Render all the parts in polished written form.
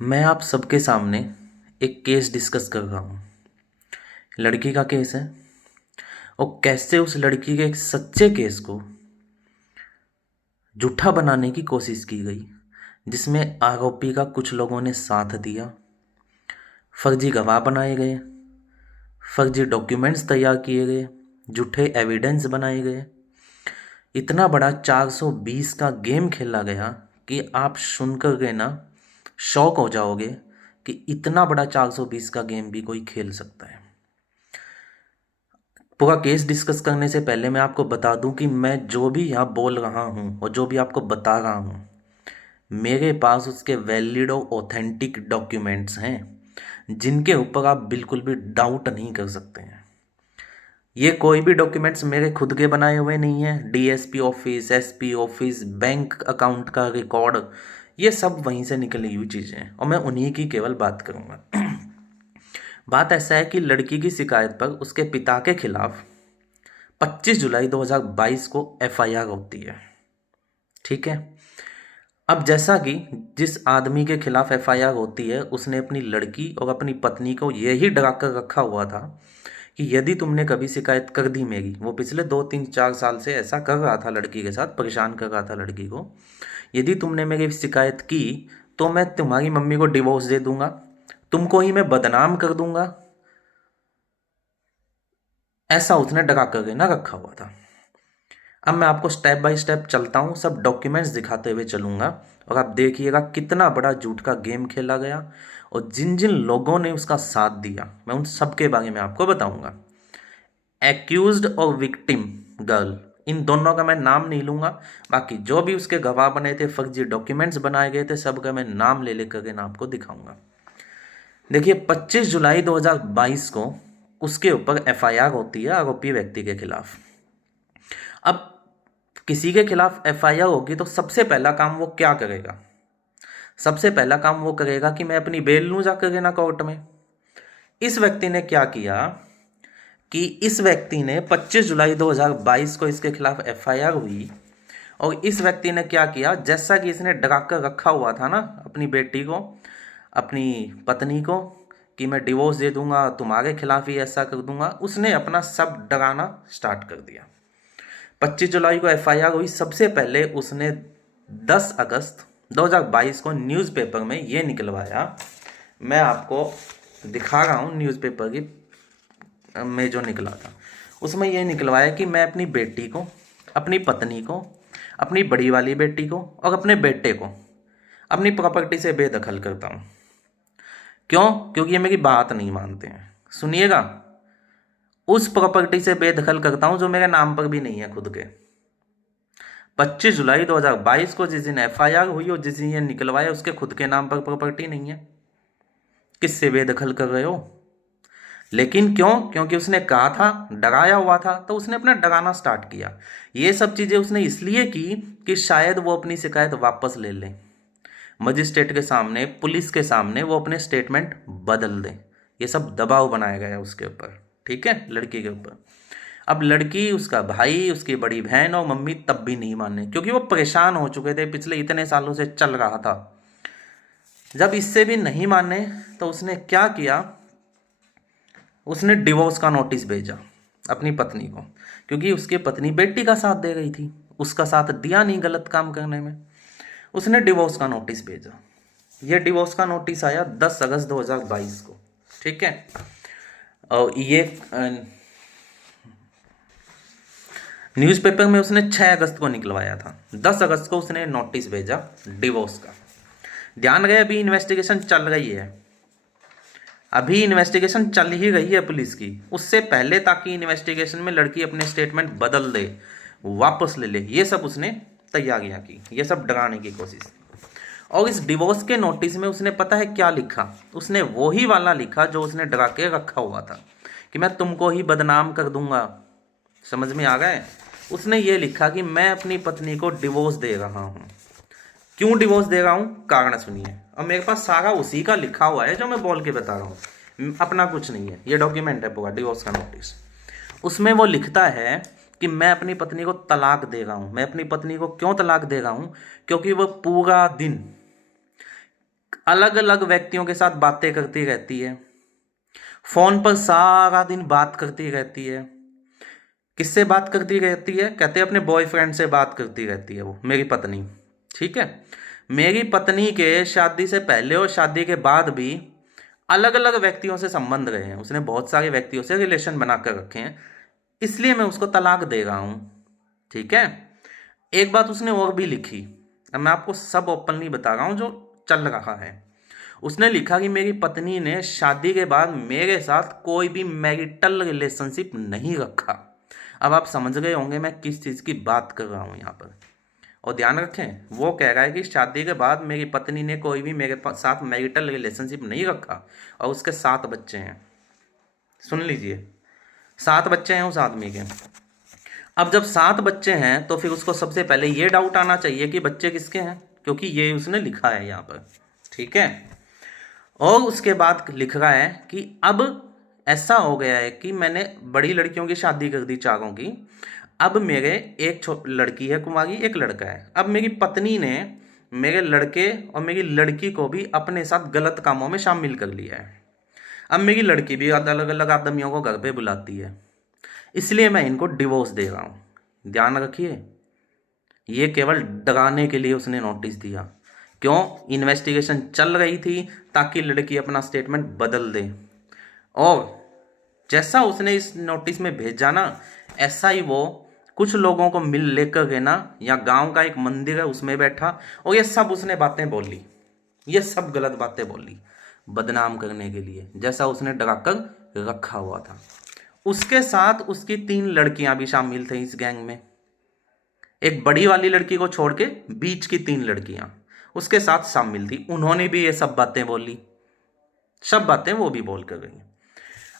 मैं आप सबके सामने एक केस डिस्कस कर रहा हूँ। लड़की का केस है और कैसे उस लड़की के एक सच्चे केस को झूठा बनाने की कोशिश की गई, जिसमें आरोपी का कुछ लोगों ने साथ दिया, फर्जी गवाह बनाए गए, फर्जी डॉक्यूमेंट्स तैयार किए गए, झूठे एविडेंस बनाए गए। इतना बड़ा 420 का गेम खेला गया कि आप सुनकर के ना शॉक हो जाओगे कि इतना बड़ा 420 का गेम भी कोई खेल सकता है। पूरा केस डिस्कस करने से पहले मैं आपको बता दूं कि मैं जो भी यहाँ बोल रहा हूँ और जो भी आपको बता रहा हूँ, मेरे पास उसके वैलिड और ऑथेंटिक डॉक्यूमेंट्स हैं, जिनके ऊपर आप बिल्कुल भी डाउट नहीं कर सकते हैं। ये कोई भी डॉक्यूमेंट्स मेरे खुद के बनाए हुए नहीं हैं। DSP office, SP office, bank account का रिकॉर्ड, ये सब वहीं से निकली हुई चीज़ें हैं और मैं उन्हीं की केवल बात करूँगा। बात ऐसा है कि लड़की की शिकायत पर उसके पिता के खिलाफ 25 जुलाई 2022 को एफआईआर होती है। ठीक है। अब जैसा कि जिस आदमी के खिलाफ एफआईआर होती है, उसने अपनी लड़की और अपनी पत्नी को यही डरा कर रखा हुआ था कि यदि तुमने कभी शिकायत कर दी मेरी, वो पिछले 2 3 4 साल से ऐसा कर रहा था, लड़की के साथ परेशान कर रहा था लड़की को, यदि तुमने मेरी शिकायत की तो मैं तुम्हारी मम्मी को डिवोर्स दे दूंगा, तुमको ही मैं बदनाम कर दूंगा। ऐसा उसने डरा कर ना रखा हुआ था। अब मैं आपको स्टेप बाय स्टेप चलता हूँ, सब डॉक्यूमेंट्स दिखाते हुए चलूंगा और आप देखिएगा कितना बड़ा झूठ का गेम खेला गया और जिन जिन लोगों ने उसका साथ दिया, मैं उन सब के बारे में आपको बताऊंगा। एक्यूज्ड और विक्टिम गर्ल, इन दोनों का मैं नाम नहीं लूंगा, बाकी जो भी उसके गवाह बने थे, फर्जी डॉक्यूमेंट्स बनाए गए थे, सब का मैं नाम ले लेकर के ना आपको दिखाऊंगा। देखिए 25 जुलाई 2022 को उसके ऊपर एफआईआर होती है आरोपी व्यक्ति के खिलाफ। अब किसी के खिलाफ एफआईआर होगी तो सबसे पहला काम वो क्या करेगा? सबसे पहला काम वो करेगा कि मैं अपनी बेल लूं जाकर के ना कोर्ट में। इस व्यक्ति ने क्या किया कि इस व्यक्ति ने 25 जुलाई 2022 को इसके खिलाफ एफआईआर हुई और इस व्यक्ति ने क्या किया, जैसा कि इसने डरा कर रखा हुआ था ना अपनी बेटी को, अपनी पत्नी को, कि मैं डिवोर्स दे दूंगा, तुम्हारे खिलाफ ही ऐसा कर दूंगा, उसने अपना सब डराना स्टार्ट कर दिया। 25 जुलाई को एफआईआर हुई। सबसे पहले उसने 10 अगस्त 2022 को न्यूज़पेपर में ये निकलवाया, मैं आपको दिखा रहा हूँ न्यूज़पेपर की में जो निकला था, उसमें ये निकलवाया कि मैं अपनी बेटी को, अपनी पत्नी को, अपनी बड़ी वाली बेटी को और अपने बेटे को अपनी प्रॉपर्टी से बेदखल करता हूँ। क्यों? क्योंकि ये मेरी बात नहीं मानते हैं। सुनिएगा, उस प्रॉपर्टी से बेदखल करता हूं जो मेरे नाम पर भी नहीं है खुद के। 25 जुलाई 2022 को जिस दिन एफआईआर हुई और जिस दिन ये निकलवाया, उसके खुद के नाम पर प्रॉपर्टी नहीं है। किससे बेदखल कर रहे हो? लेकिन क्यों? क्योंकि उसने कहा था, डराया हुआ था, तो उसने अपना डराना स्टार्ट किया। ये सब चीजें उसने इसलिए की कि शायद वो अपनी शिकायत वापस ले ले, मजिस्ट्रेट के सामने, पुलिस के सामने वो अपने स्टेटमेंट बदल दे। ये सब दबाव बनाया गया उसके ऊपर, ठीक है, लड़की के ऊपर। अब लड़की, उसका भाई, उसकी बड़ी बहन और मम्मी तब भी नहीं माने, क्योंकि वो परेशान हो चुके थे, पिछले इतने सालों से चल रहा था। जब इससे भी नहीं माने तो उसने क्या किया, उसने डिवोर्स का नोटिस भेजा अपनी पत्नी को, क्योंकि उसकी पत्नी बेटी का साथ दे रही थी, उसका साथ दिया नहीं गलत काम करने में। उसने डिवोर्स का नोटिस भेजा। ये डिवोर्स का नोटिस आया 10 अगस्त 2022 को, ठीक है। और ये न्यूज़पेपर में उसने 6 अगस्त को निकलवाया था। 10 अगस्त को उसने नोटिस भेजा डिवोर्स का। ध्यान रहे, अभी इन्वेस्टिगेशन चल रही है, अभी इन्वेस्टिगेशन चल ही रही है पुलिस की। उससे पहले ताकि इन्वेस्टिगेशन में लड़की अपने स्टेटमेंट बदल दे, वापस ले ले, ये सब उसने तैयारियां की, ये सब डराने की कोशिश। और इस डिवोर्स के नोटिस में उसने पता है क्या लिखा? उसने वही वाला लिखा जो उसने डरा के रखा हुआ था कि मैं तुमको ही बदनाम कर दूंगा। समझ में आ गए? उसने ये लिखा कि मैं अपनी पत्नी को डिवोर्स दे रहा हूँ। क्यों डिवोर्स दे रहा हूँ, कारण सुनिए। और मेरे पास सारा उसी का लिखा हुआ है जो मैं बोल के बता रहा हूँ, अपना कुछ नहीं है, ये डॉक्यूमेंट है पूरा, डिवोर्स का नोटिस। उसमें वो लिखता है कि मैं अपनी पत्नी को तलाक दे रहा हूँ। मैं अपनी पत्नी को क्यों तलाक दे रहा हूँ? क्योंकि वो पूरा दिन अलग अलग व्यक्तियों के साथ बातें करती रहती है, फोन पर सारा दिन बात करती रहती है। किससे बात करती रहती है? कहते हैं अपने बॉयफ्रेंड से बात करती रहती है वो, मेरी पत्नी। ठीक है, मेरी पत्नी के शादी से पहले और शादी के बाद भी अलग अलग व्यक्तियों से संबंध रहे हैं, उसने बहुत सारे व्यक्तियों से रिलेशन बनाकर रखे हैं, इसलिए मैं उसको तलाक दे रहा हूं। ठीक है, एक बात उसने और भी लिखी, अब मैं आपको सब ओपनली बता रहा हूं जो चल रहा है। उसने लिखा कि मेरी पत्नी ने शादी के बाद मेरे साथ कोई भी मैरिटल रिलेशनशिप नहीं रखा। अब आप समझ गए होंगे मैं किस चीज़ की बात कर रहा हूं यहाँ पर। और ध्यान रखें, वो कह रहा है कि शादी के बाद मेरी पत्नी ने कोई भी मेरे साथ मैरिटल रिलेशनशिप नहीं रखा, और उसके 7 बच्चे हैं। सुन लीजिए, 7 बच्चे हैं उस आदमी के। अब जब 7 बच्चे हैं तो फिर उसको सबसे पहले ये डाउट आना चाहिए कि बच्चे किसके हैं, क्योंकि ये उसने लिखा है यहाँ पर। ठीक है, और उसके बाद लिख रहा है कि अब ऐसा हो गया है कि मैंने बड़ी लड़कियों की शादी कर दी, चारों की। अब मेरे एक लड़की है कुमारी, एक लड़का है। अब मेरी पत्नी ने मेरे लड़के और मेरी लड़की को भी अपने साथ गलत कामों में शामिल कर लिया है। अब मेरी लड़की भी अलग अलग आदमियों को घर पे बुलाती है, इसलिए मैं इनको डिवोर्स दे रहा हूँ। ध्यान रखिए, ये केवल डराने के लिए उसने नोटिस दिया। क्यों? इन्वेस्टिगेशन चल रही थी ताकि लड़की अपना स्टेटमेंट बदल दे। और जैसा उसने इस नोटिस में भेजा ना, ऐसा ही वो कुछ लोगों को मिल लेकर गए ना, या गांव का एक मंदिर है उसमें बैठा, और ये सब उसने बातें बोली, ये सब गलत बातें बोली बदनाम करने के लिए, जैसा उसने डराकर रखा हुआ था। उसके साथ उसकी 3 लड़कियां भी शामिल थी इस गैंग में। एक बड़ी वाली लड़की को छोड़ के बीच की 3 लड़कियां उसके साथ शामिल थी, उन्होंने भी ये सब बातें बोली, सब बातें वो भी बोल कर गई।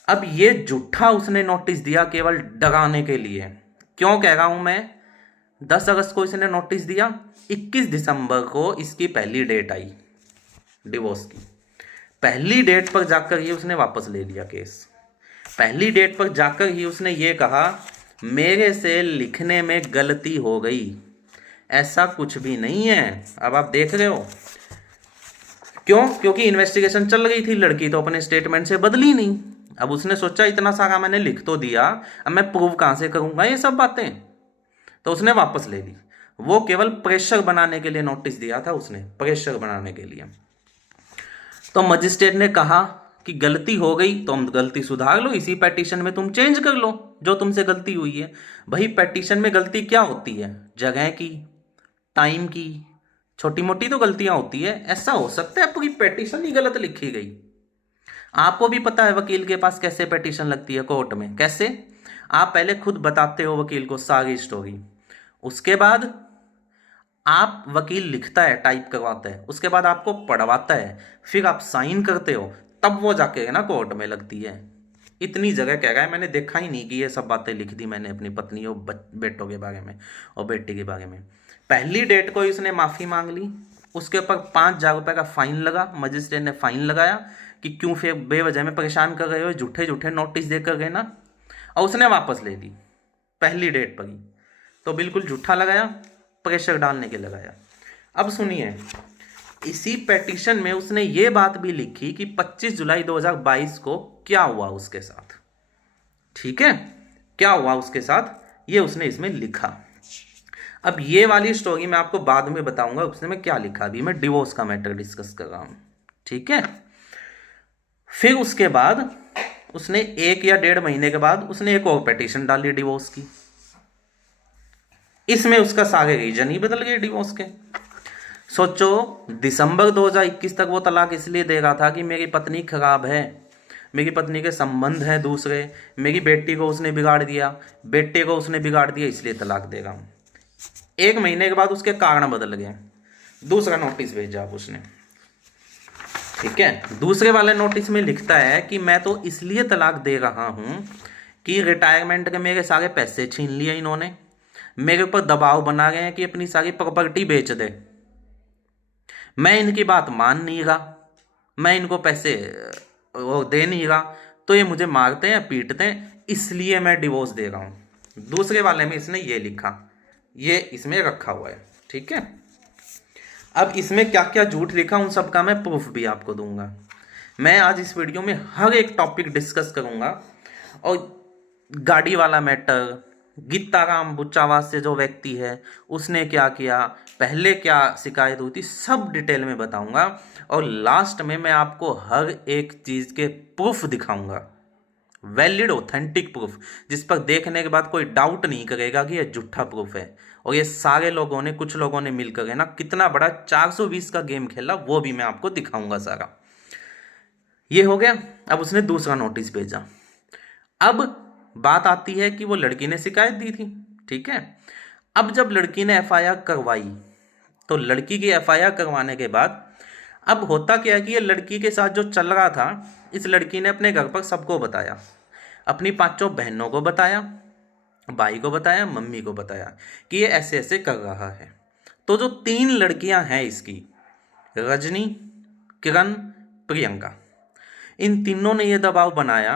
अब ये झूठा उसने नोटिस दिया केवल डराने के लिए। क्यों कह रहा हूं मैं? 10 अगस्त को इसने नोटिस दिया, 21 दिसंबर को इसकी पहली डेट आई डिवोर्स की। पहली डेट पर जाकर ही उसने वापस ले लिया केस। पहली डेट पर जाकर ही उसने ये कहा, मेरे से लिखने में गलती हो गई, ऐसा कुछ भी नहीं है। अब आप देख रहे हो क्यों? क्योंकि इन्वेस्टिगेशन चल रही थी, लड़की तो अपने स्टेटमेंट से बदली नहीं। अब उसने सोचा इतना सारा मैंने लिख तो दिया, अब मैं प्रूव कहां से करूंगा ये सब बातें, तो उसने वापस ले ली। वो केवल प्रेशर बनाने के लिए नोटिस दिया था उसने, प्रेशर बनाने के लिए। तो मजिस्ट्रेट ने कहा कि गलती हो गई तो हम गलती सुधार लो, इसी पेटिशन में तुम चेंज कर लो जो तुमसे गलती हुई है। भाई पेटिशन में गलती क्या होती है? जगह की, टाइम की, छोटी मोटी तो गलतियां होती है। ऐसा हो सकता है पूरी पेटिशन ही गलत लिखी गई? आपको भी पता है वकील के पास कैसे पेटिशन लगती है कोर्ट में, कैसे? आप पहले खुद बताते हो वकील को सारी स्टोरी, उसके बाद आप वकील लिखता है, टाइप करवाता है, उसके बाद आपको पढ़वाता है, फिर आप साइन करते हो, तब वो जाके ना कोर्ट में लगती है। इतनी जगह कह रहा है, मैंने देखा ही नहीं कि ये सब बातें लिख दी मैंने अपनी पत्नी और बेटों के बारे में और बेटी के बारे में। पहली डेट को ही उसने माफ़ी मांग ली, उसके ऊपर 5,000 रुपये का फाइन लगा। मजिस्ट्रेट ने फाइन लगाया कि क्यों फिर बेवजह में परेशान कर रहे हो, झूठे झूठे नोटिस देकर गए ना, और उसने वापस ले ली पहली डेट पर ही। तो बिल्कुल झूठा लगाया, प्रेशर डालने के लगाया। अब सुनिए, इसी पेटिशन में उसने ये बात भी लिखी कि 25 जुलाई 2022 को क्या हुआ उसके साथ। ठीक है, क्या हुआ उसके साथ ये उसने इसमें लिखा। अब ये वाली स्टोरी मैं आपको बाद में बताऊंगा उसने मैं क्या लिखा, अभी मैं डिवोर्स का मैटर डिस्कस कर रहा हूं। ठीक है, फिर उसके बाद उसने 1 या 1.5 महीने के बाद उसने एक और पेटिशन डाली डिवोर्स की। इसमें उसका सारे रीजन ही बदल गए डिवोर्स के। सोचो, दिसंबर 2021 तक वो तलाक इसलिए दे रहा था कि मेरी पत्नी खराब है, मेरी पत्नी के संबंध हैं दूसरे, मेरी बेटी को उसने बिगाड़ दिया, बेटे को उसने बिगाड़ दिया, इसलिए तलाक दे रहा हूं। 1 महीने के बाद उसके कारण बदल गए, दूसरा नोटिस भेजा अब उसने। ठीक है, दूसरे वाले नोटिस में लिखता है कि मैं तो इसलिए तलाक दे रहा हूं कि रिटायरमेंट के मेरे सारे पैसे छीन लिए इन्होंने, मेरे ऊपर दबाव बना रहे हैं कि अपनी सारी प्रॉपर्टी बेच दे, मैं इनकी बात मान नहीं रहा, मैं इनको पैसे वो दे नहीं रहा, तो ये मुझे मारते हैं पीटते हैं, इसलिए मैं डिवोर्स दे रहा हूं। दूसरे वाले में इसने ये लिखा, ये इसमें रखा हुआ है। ठीक है, अब इसमें क्या क्या झूठ लिखा उन सब का मैं प्रूफ भी आपको दूंगा। मैं आज इस वीडियो में हर एक टॉपिक डिस्कस करूंगा, और गाड़ी वाला मैटर, गीताराम बुच्चावास से जो व्यक्ति है उसने क्या किया, पहले क्या शिकायत हुई थी, सब डिटेल में बताऊंगा। और लास्ट में मैं आपको हर एक चीज के प्रूफ दिखाऊंगा, वैलिड ऑथेंटिक प्रूफ, जिस पर देखने के बाद कोई डाउट नहीं करेगा कि यह झूठा प्रूफ है। और ये सारे लोगों ने, कुछ लोगों ने मिलकर है ना कितना बड़ा 420 का गेम खेला, वो भी मैं आपको दिखाऊंगा सारा। ये हो गया। अब उसने दूसरा नोटिस भेजा। अब बात आती है कि वो लड़की ने शिकायत दी थी, ठीक है। अब जब लड़की ने एफआईआर करवाई, तो लड़की की एफआईआर करवाने के बाद अब होता क्या है कि ये लड़की के साथ जो चल रहा था, इस लड़की ने अपने घर पर सबको बताया, अपनी पांचों बहनों को बताया, भाई को बताया, मम्मी को बताया कि ये ऐसे ऐसे कर रहा है। तो जो 3 लड़कियां हैं इसकी, रजनी, किरण, प्रियंका, इन तीनों ने यह दबाव बनाया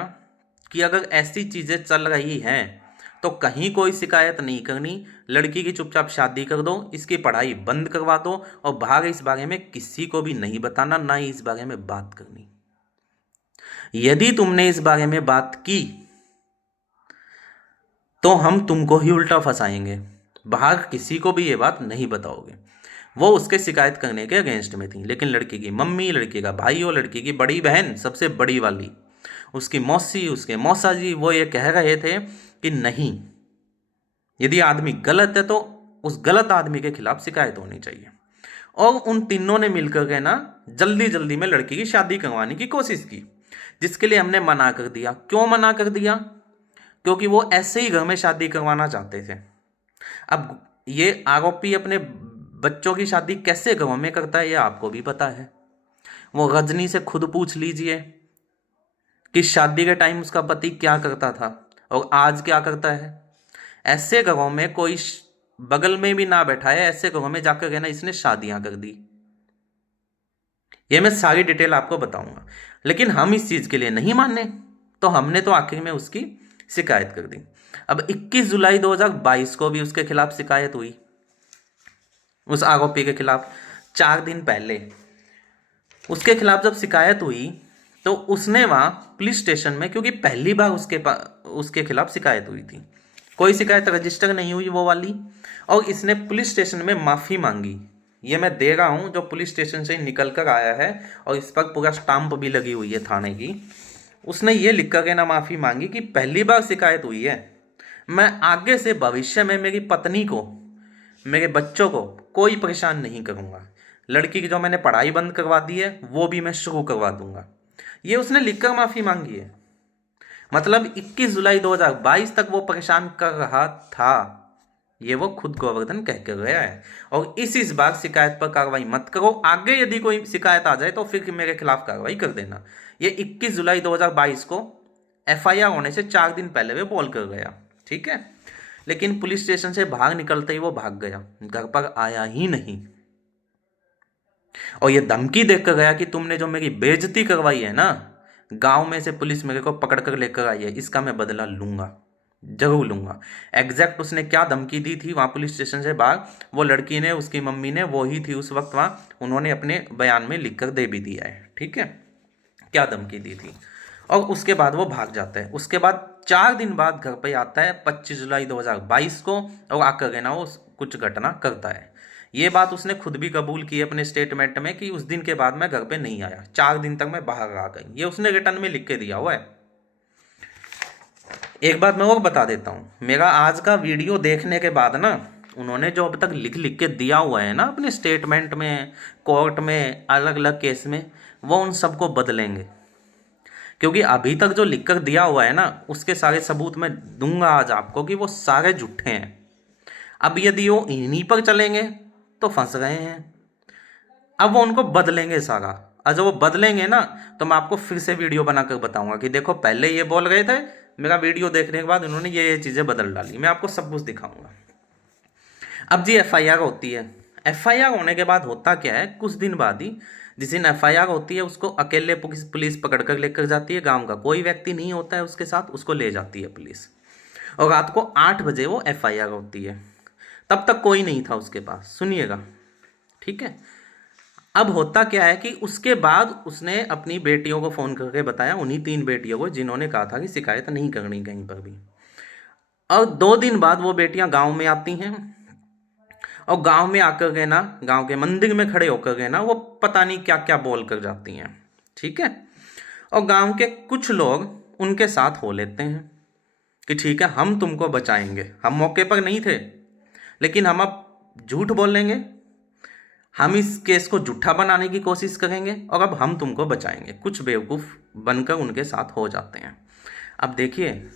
कि अगर ऐसी चीजें चल रही हैं तो कहीं कोई शिकायत नहीं करनी, लड़की की चुपचाप शादी कर दो, इसकी पढ़ाई बंद करवा दो, और बाहर इस बारे में किसी को भी नहीं बताना, ना ही इस बारे में बात करनी। यदि तुमने इस बारे में बात की तो हम तुमको ही उल्टा फंसाएंगे, बाहर किसी को भी ये बात नहीं बताओगे। वो उसके शिकायत करने के अगेंस्ट में थी, लेकिन लड़की की मम्मी, लड़की का भाई और लड़की की बड़ी बहन, सबसे बड़ी वाली उसकी मौसी, उसके मौसा जी, वो ये कह रहे थे कि नहीं, यदि आदमी गलत है तो उस गलत आदमी के खिलाफ शिकायत होनी चाहिए। और उन तीनों ने मिलकर के ना जल्दी जल्दी में लड़की की शादी करवाने की कोशिश की, जिसके लिए हमने मना कर दिया। क्यों मना कर दिया? क्योंकि वो ऐसे ही घर में शादी करवाना चाहते थे। अब ये आरोपी अपने बच्चों की शादी कैसे घरों में करता है, ये आपको भी पता है। वो रजनी से खुद पूछ लीजिए कि शादी के टाइम उसका पति क्या करता था और आज क्या करता है। ऐसे घरों में कोई बगल में भी ना बैठा है, ऐसे घरों में जाकर कहना इसने शादियां कर दी। ये मैं सारी डिटेल आपको बताऊंगा, लेकिन हम इस चीज के लिए नहीं माने, तो हमने तो आखिर में उसकी शिकायत कर दी। अब 21 जुलाई 2022 को भी उसके खिलाफ शिकायत हुई, उस आरोपी के खिलाफ। 4 दिन पहले उसके खिलाफ जब शिकायत हुई तो उसने वहां पुलिस स्टेशन में, क्योंकि पहली बार उसके खिलाफ शिकायत हुई थी, कोई शिकायत रजिस्टर नहीं हुई वो वाली, और इसने पुलिस स्टेशन में माफी मांगी। ये मैं दे रहा हूं जो पुलिस स्टेशन से निकल कर आया है, और इस पर पूरा स्टाम्प भी लगी हुई है थाने की। उसने ये लिख कर ना माफी मांगी कि पहली बार शिकायत हुई है, मैं आगे से भविष्य में मेरी पत्नी को, मेरे बच्चों को कोई परेशान नहीं करूंगा। लड़की की जो मैंने पढ़ाई बंद करवा दी है वो भी मैं शुरू करवा दूंगा। ये उसने लिखकर माफी मांगी है। मतलब 21 जुलाई 2022 तक वो परेशान कर रहा था, ये वो खुद गोवर्धन कह कर गया है। और इस बार शिकायत पर कार्रवाई मत करो, आगे यदि कोई शिकायत आ जाए तो फिर मेरे खिलाफ कार्रवाई कर देना। ये 21 जुलाई 2022 को एफआईआर होने से 4 दिन पहले वो बोल कर गया, ठीक है। लेकिन पुलिस स्टेशन से बाहर निकलते ही वो भाग गया, घर पर आया ही नहीं। और ये धमकी देकर गया कि तुमने जो मेरी बेइज्जती करवाई है ना, गांव में से पुलिस मेरे को पकड़ कर लेकर आई है, इसका मैं बदला लूंगा, जरूर लूंगा। एग्जैक्ट उसने क्या धमकी दी थी वहां पुलिस स्टेशन से बाहर, वो लड़की ने, उसकी मम्मी ने, वो ही थी उस वक्त वहां, उन्होंने अपने बयान में लिखकर दे भी दिया है, ठीक है, क्या धमकी दी थी। और उसके बाद वो भाग जाता है। उसके बाद 4 दिन बाद घर पे आता है 25 जुलाई 2022 को, और आकर ना वो कुछ घटना करता है। ये बात उसने खुद भी कबूल की अपने स्टेटमेंट में कि उस दिन के बाद मैं घर पे नहीं आया, 4 दिन तक मैं बाहर आ गई। ये उसने रिटर्न में लिख के दिया हुआ है। एक बात मैं और बता देता हूँ, मेरा आज का वीडियो देखने के बाद ना, उन्होंने जो अब तक लिख लिख के दिया हुआ है ना अपने स्टेटमेंट में, कोर्ट में, अलग अलग केस में, वो उन सबको बदलेंगे। क्योंकि अभी तक जो लिख कर दिया हुआ है ना, उसके सारे सबूत मैं दूंगा आज आपको कि वो सारे झूठे हैं। अब यदि वो इन्हीं पर चलेंगे तो फंस गए हैं। अब वो उनको बदलेंगे सारा, और जब वो बदलेंगे ना तो मैं आपको फिर से वीडियो बनाकर बताऊंगा कि देखो पहले ये बोल रहे थे, मेरा वीडियो देखने के बाद उन्होंने ये चीज़ें बदल डाली। मैं आपको सब कुछ दिखाऊंगा। अब जी एफआईआर होती है। एफआईआर होने के बाद होता क्या है, कुछ दिन बाद ही, जिस दिन एफआईआर होती है उसको अकेले पुलिस पकड़ कर लेकर जाती है, गांव का कोई व्यक्ति नहीं होता है उसके साथ, उसको ले जाती है पुलिस। और रात को 8 बजे वो एफआईआर होती है। तब तक कोई नहीं था उसके पास, सुनिएगा, ठीक है। अब होता क्या है कि उसके बाद उसने अपनी बेटियों को फ़ोन करके बताया, उन्हीं 3 बेटियों को जिन्होंने कहा था कि शिकायत नहीं करनी कहीं पर भी। और 2 दिन बाद वो बेटियां गांव में आती हैं, और गांव में आकर के ना, गांव के मंदिर में खड़े होकर के ना, वो पता नहीं क्या क्या बोल कर जाती हैं। ठीक है। और गांव के कुछ लोग उनके साथ हो लेते हैं कि ठीक है, हम तुमको बचाएंगे, हम मौके पर नहीं थे लेकिन हम अब झूठ बोलेंगे, हम इस केस को झूठा बनाने की कोशिश करेंगे और अब हम तुमको बचाएंगे। कुछ बेवकूफ़ बनकर उनके साथ हो जाते हैं। अब देखिए,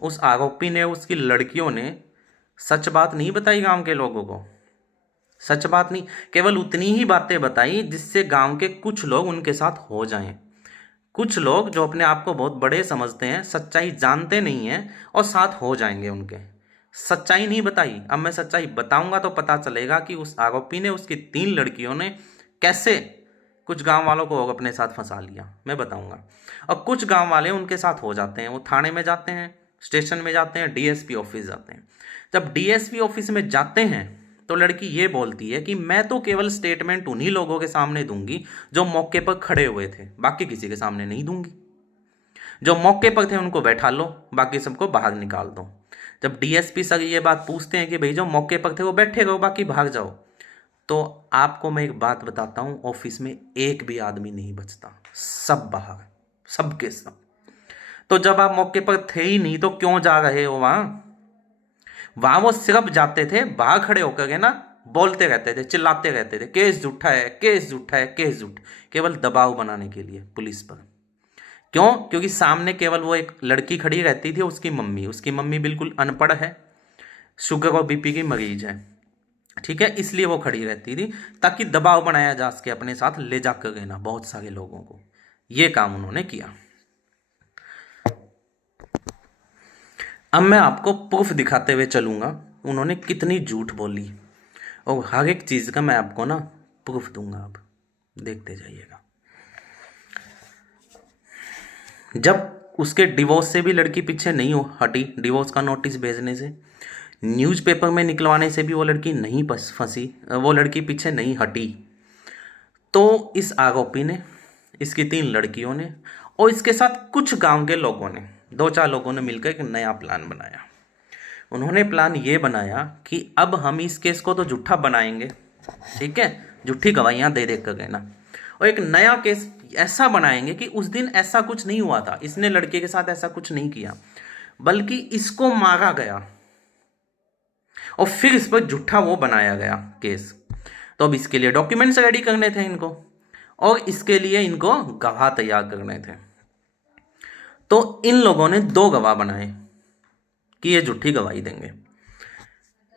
उस आरोपी ने, उसकी लड़कियों ने सच बात नहीं बताई गांव के लोगों को। सच बात नहीं, केवल उतनी ही बातें बताई जिससे गांव के कुछ लोग उनके साथ हो जाएं। कुछ लोग जो अपने आप को बहुत बड़े समझते हैं, सच्चाई जानते नहीं हैं और साथ हो जाएंगे उनके। सच्चाई नहीं बताई। अब मैं सच्चाई बताऊंगा तो पता चलेगा कि उस आरोपी ने, उसकी 3 लड़कियों ने कैसे कुछ गांव वालों को अपने साथ फंसा लिया, मैं बताऊंगा। और कुछ गांव वाले उनके साथ हो जाते हैं, वो थाने में जाते हैं, स्टेशन में जाते हैं, डीएसपी ऑफिस जाते हैं। जब डीएसपी ऑफिस में जाते हैं तो लड़की ये बोलती है कि मैं तो केवल स्टेटमेंट उन्हीं लोगों के सामने दूंगी जो मौके पर खड़े हुए थे, बाकी किसी के सामने नहीं दूंगी। जो मौके पर थे उनको बैठा लो, बाकी सबको बाहर निकाल दो। जब डीएसपी सर ये बात पूछते हैं कि भाई जो मौके पर थे वो बैठे रहो, बाकी भाग जाओ, तो आपको मैं एक बात बताता हूँ, ऑफिस में एक भी आदमी नहीं बचता, सब बाहर, सब के सब। तो जब आप मौके पर थे ही नहीं तो क्यों जा रहे हो वहां? वहां वो सिर्फ जाते थे, बाहर खड़े होकर के ना बोलते रहते थे, चिल्लाते रहते थे, केस झूठा है, केस झूठा है, केस झूठ, केवल दबाव बनाने के लिए पुलिस पर। क्यों? क्योंकि सामने केवल वो एक लड़की खड़ी रहती थी, उसकी मम्मी बिल्कुल अनपढ़ है, शुगर और बीपी की मरीज है। ठीक है, इसलिए वो खड़ी रहती थी ताकि दबाव बनाया जा सके, अपने साथ ले जाकर रहना बहुत सारे लोगों को। ये काम उन्होंने किया। अब मैं आपको प्रूफ दिखाते हुए चलूंगा उन्होंने कितनी झूठ बोली, और हर एक चीज़ का मैं आपको ना प्रूफ दूंगा, आप देखते जाइएगा। जब उसके डिवोर्स से भी लड़की पीछे नहीं हो हटी, डिवोर्स का नोटिस भेजने से, न्यूज़पेपर में निकलवाने से भी वो लड़की नहीं फंसी, वो लड़की पीछे नहीं हटी, तो इस आरोपी ने, इसकी 3 लड़कियों ने और इसके साथ कुछ गांव के लोगों ने, 2-4 लोगों ने मिलकर एक नया प्लान बनाया। उन्होंने प्लान ये बनाया कि अब हम इस केस को तो झूठा बनाएंगे, ठीक है, झूठी गवाहियां दे दे कर कहना, और एक नया केस ऐसा बनाएंगे कि उस दिन ऐसा कुछ नहीं हुआ था, इसने लड़के के साथ ऐसा कुछ नहीं किया, बल्कि इसको मारा गया और फिर इस पर झूठा वो बनाया गया केस। तो अब इसके लिए डॉक्यूमेंट्स रेडी करने थे इनको, और इसके लिए इनको गवाह तैयार करने थे। तो इन लोगों ने 2 गवाह बनाए कि ये झूठी गवाही देंगे।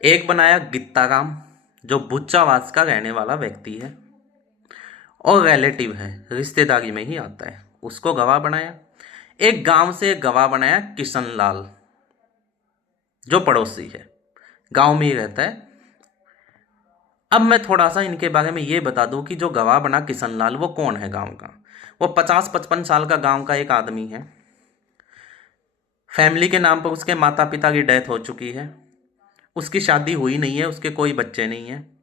एक बनाया गित्ताराम, जो बुच्चावास का रहने वाला व्यक्ति है और रिलेटिव है, रिश्तेदारी में ही आता है, उसको गवाह बनाया। एक गांव से एक गवाह बनाया किशन लाल, जो पड़ोसी है, गांव में ही रहता है। अब मैं थोड़ा सा इनके बारे में ये बता दूं कि जो गवाह बना किशन लाल, वो कौन है गांव का। वो 50-55 साल का गांव का एक आदमी है। फैमिली के नाम पर उसके माता पिता की डेथ हो चुकी है, उसकी शादी हुई नहीं है, उसके कोई बच्चे नहीं हैं।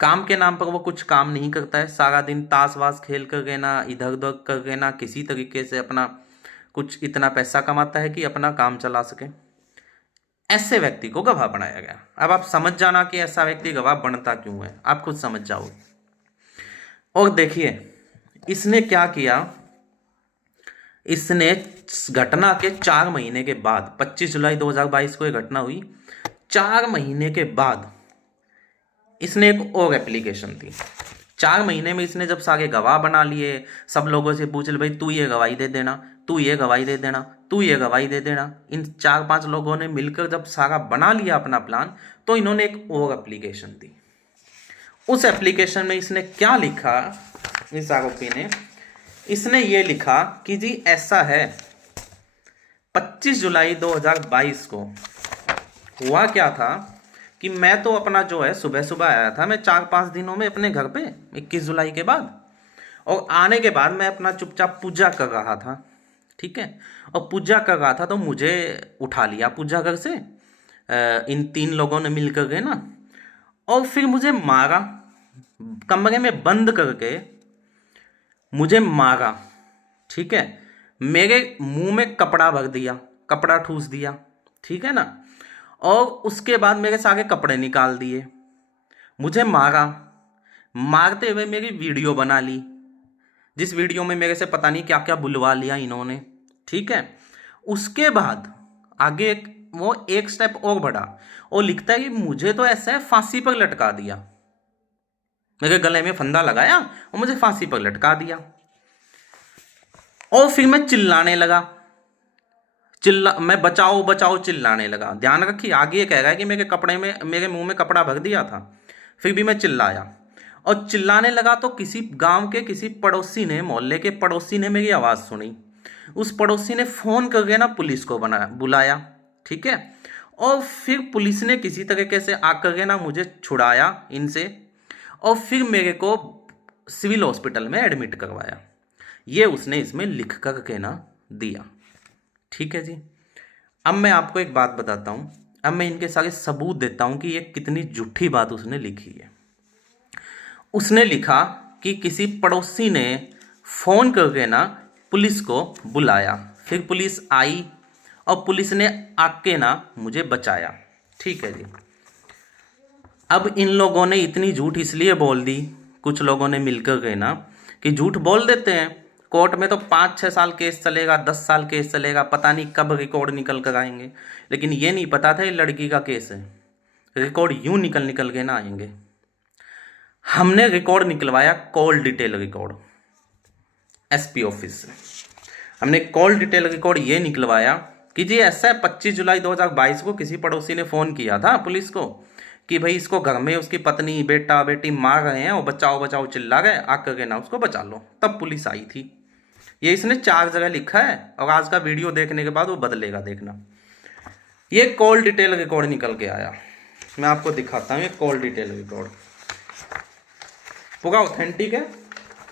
काम के नाम पर वो कुछ काम नहीं करता है, सारा दिन ताश वाश खेल कर रहना, इधर उधर कर रहना, किसी तरीके से अपना कुछ इतना पैसा कमाता है कि अपना काम चला सके। ऐसे व्यक्ति को गवाह बनाया गया। अब आप समझ जाना कि ऐसा व्यक्ति गवाह बनता क्यों है, आप खुद समझ जाओ। और देखिए इसने क्या किया, इसने घटना के 4 महीने के बाद, 25 जुलाई 2022 को यह घटना हुई, 4 महीने के बाद इसने एक और एप्लीकेशन दी। 4 महीने में इसने जब सारे गवाह बना लिए, सब लोगों से पूछ ले भाई तू ये गवाही दे देना, तू ये गवाही दे देना, तू ये गवाही दे देना, इन 4-5 लोगों ने मिलकर जब सारा बना लिया अपना प्लान, तो इन्होंने एक और एप्लीकेशन दी। उस एप्लीकेशन में इसने क्या लिखा, इस आरोपी ने, इसने ये लिखा कि जी ऐसा है, 25 जुलाई 2022 को हुआ क्या था कि मैं तो अपना जो है सुबह सुबह आया था, मैं 4-5 दिनों में अपने घर पे 21 जुलाई के बाद, और आने के बाद मैं अपना चुपचाप पूजा कर रहा था, ठीक है, और पूजा कर रहा था तो मुझे उठा लिया पूजा घर से इन 3 लोगों ने मिलकर के ना, और फिर मुझे मारा, कमरे में बंद करके मुझे मारा, ठीक है, मेरे मुंह में कपड़ा भर दिया, कपड़ा ठूस दिया, ठीक है ना, और उसके बाद मेरे सारे कपड़े निकाल दिए, मुझे मारा, मारते हुए मेरी वीडियो बना ली, जिस वीडियो में मेरे से पता नहीं क्या क्या बुलवा लिया इन्होंने, ठीक है। उसके बाद आगे वो एक स्टेप और बढ़ा और लिखता है कि मुझे तो ऐसा है फांसी पर लटका दिया, मेरे गले में फंदा लगाया और मुझे फांसी पर लटका दिया। और फिर मैं चिल्लाने लगा, मैं बचाओ बचाओ चिल्लाने लगा। ध्यान रखिए, आगे ये कह रहा है कि मेरे मुंह में कपड़ा भर दिया था, फिर भी मैं चिल्लाया और चिल्लाने लगा। तो किसी गांव के किसी पड़ोसी ने, मोहल्ले के पड़ोसी ने मेरी आवाज़ सुनी। उस पड़ोसी ने फ़ोन करके ना पुलिस को बुलाया, ठीक है। और फिर पुलिस ने किसी तरीके से आकर के ना मुझे छुड़ाया इनसे और फिर मेरे को सिविल हॉस्पिटल में एडमिट करवाया। ये उसने इसमें लिख कर के ना दिया, ठीक है जी। अब मैं आपको एक बात बताता हूँ, अब मैं इनके सारे सबूत देता हूँ कि ये कितनी झूठी बात उसने लिखी है। उसने लिखा कि किसी पड़ोसी ने फ़ोन करके ना पुलिस को बुलाया, फिर पुलिस आई और पुलिस ने आके ना मुझे बचाया, ठीक है जी। अब इन लोगों ने इतनी झूठ इसलिए बोल दी, कुछ लोगों ने मिलकर के ना, कि झूठ बोल देते हैं, कोर्ट में तो 5-6 साल केस चलेगा, 10 साल केस चलेगा, पता नहीं कब रिकॉर्ड निकल कर आएंगे। लेकिन ये नहीं पता था ये लड़की का केस है, रिकॉर्ड यूं निकल के ना आएंगे। हमने रिकॉर्ड निकलवाया, call detail record, SP office से हमने कॉल डिटेल रिकॉर्ड ये निकलवाया कि जी ऐसा है 25 जुलाई 2022 को किसी पड़ोसी ने फ़ोन किया था पुलिस को कि भाई इसको घर में उसकी पत्नी बेटा बेटी मार रहे हैं और बचाओ बचाओ चिल्ला गए, आकर के ना उसको बचा लो। तब पुलिस आई थी। ये इसने 4 जगह लिखा है और आज का वीडियो देखने के बाद वो बदलेगा, देखना। ये कॉल डिटेल रिकॉर्ड निकल के आया, मैं आपको दिखाता हूँ। ये कॉल डिटेल रिकॉर्ड पूरा ऑथेंटिक है,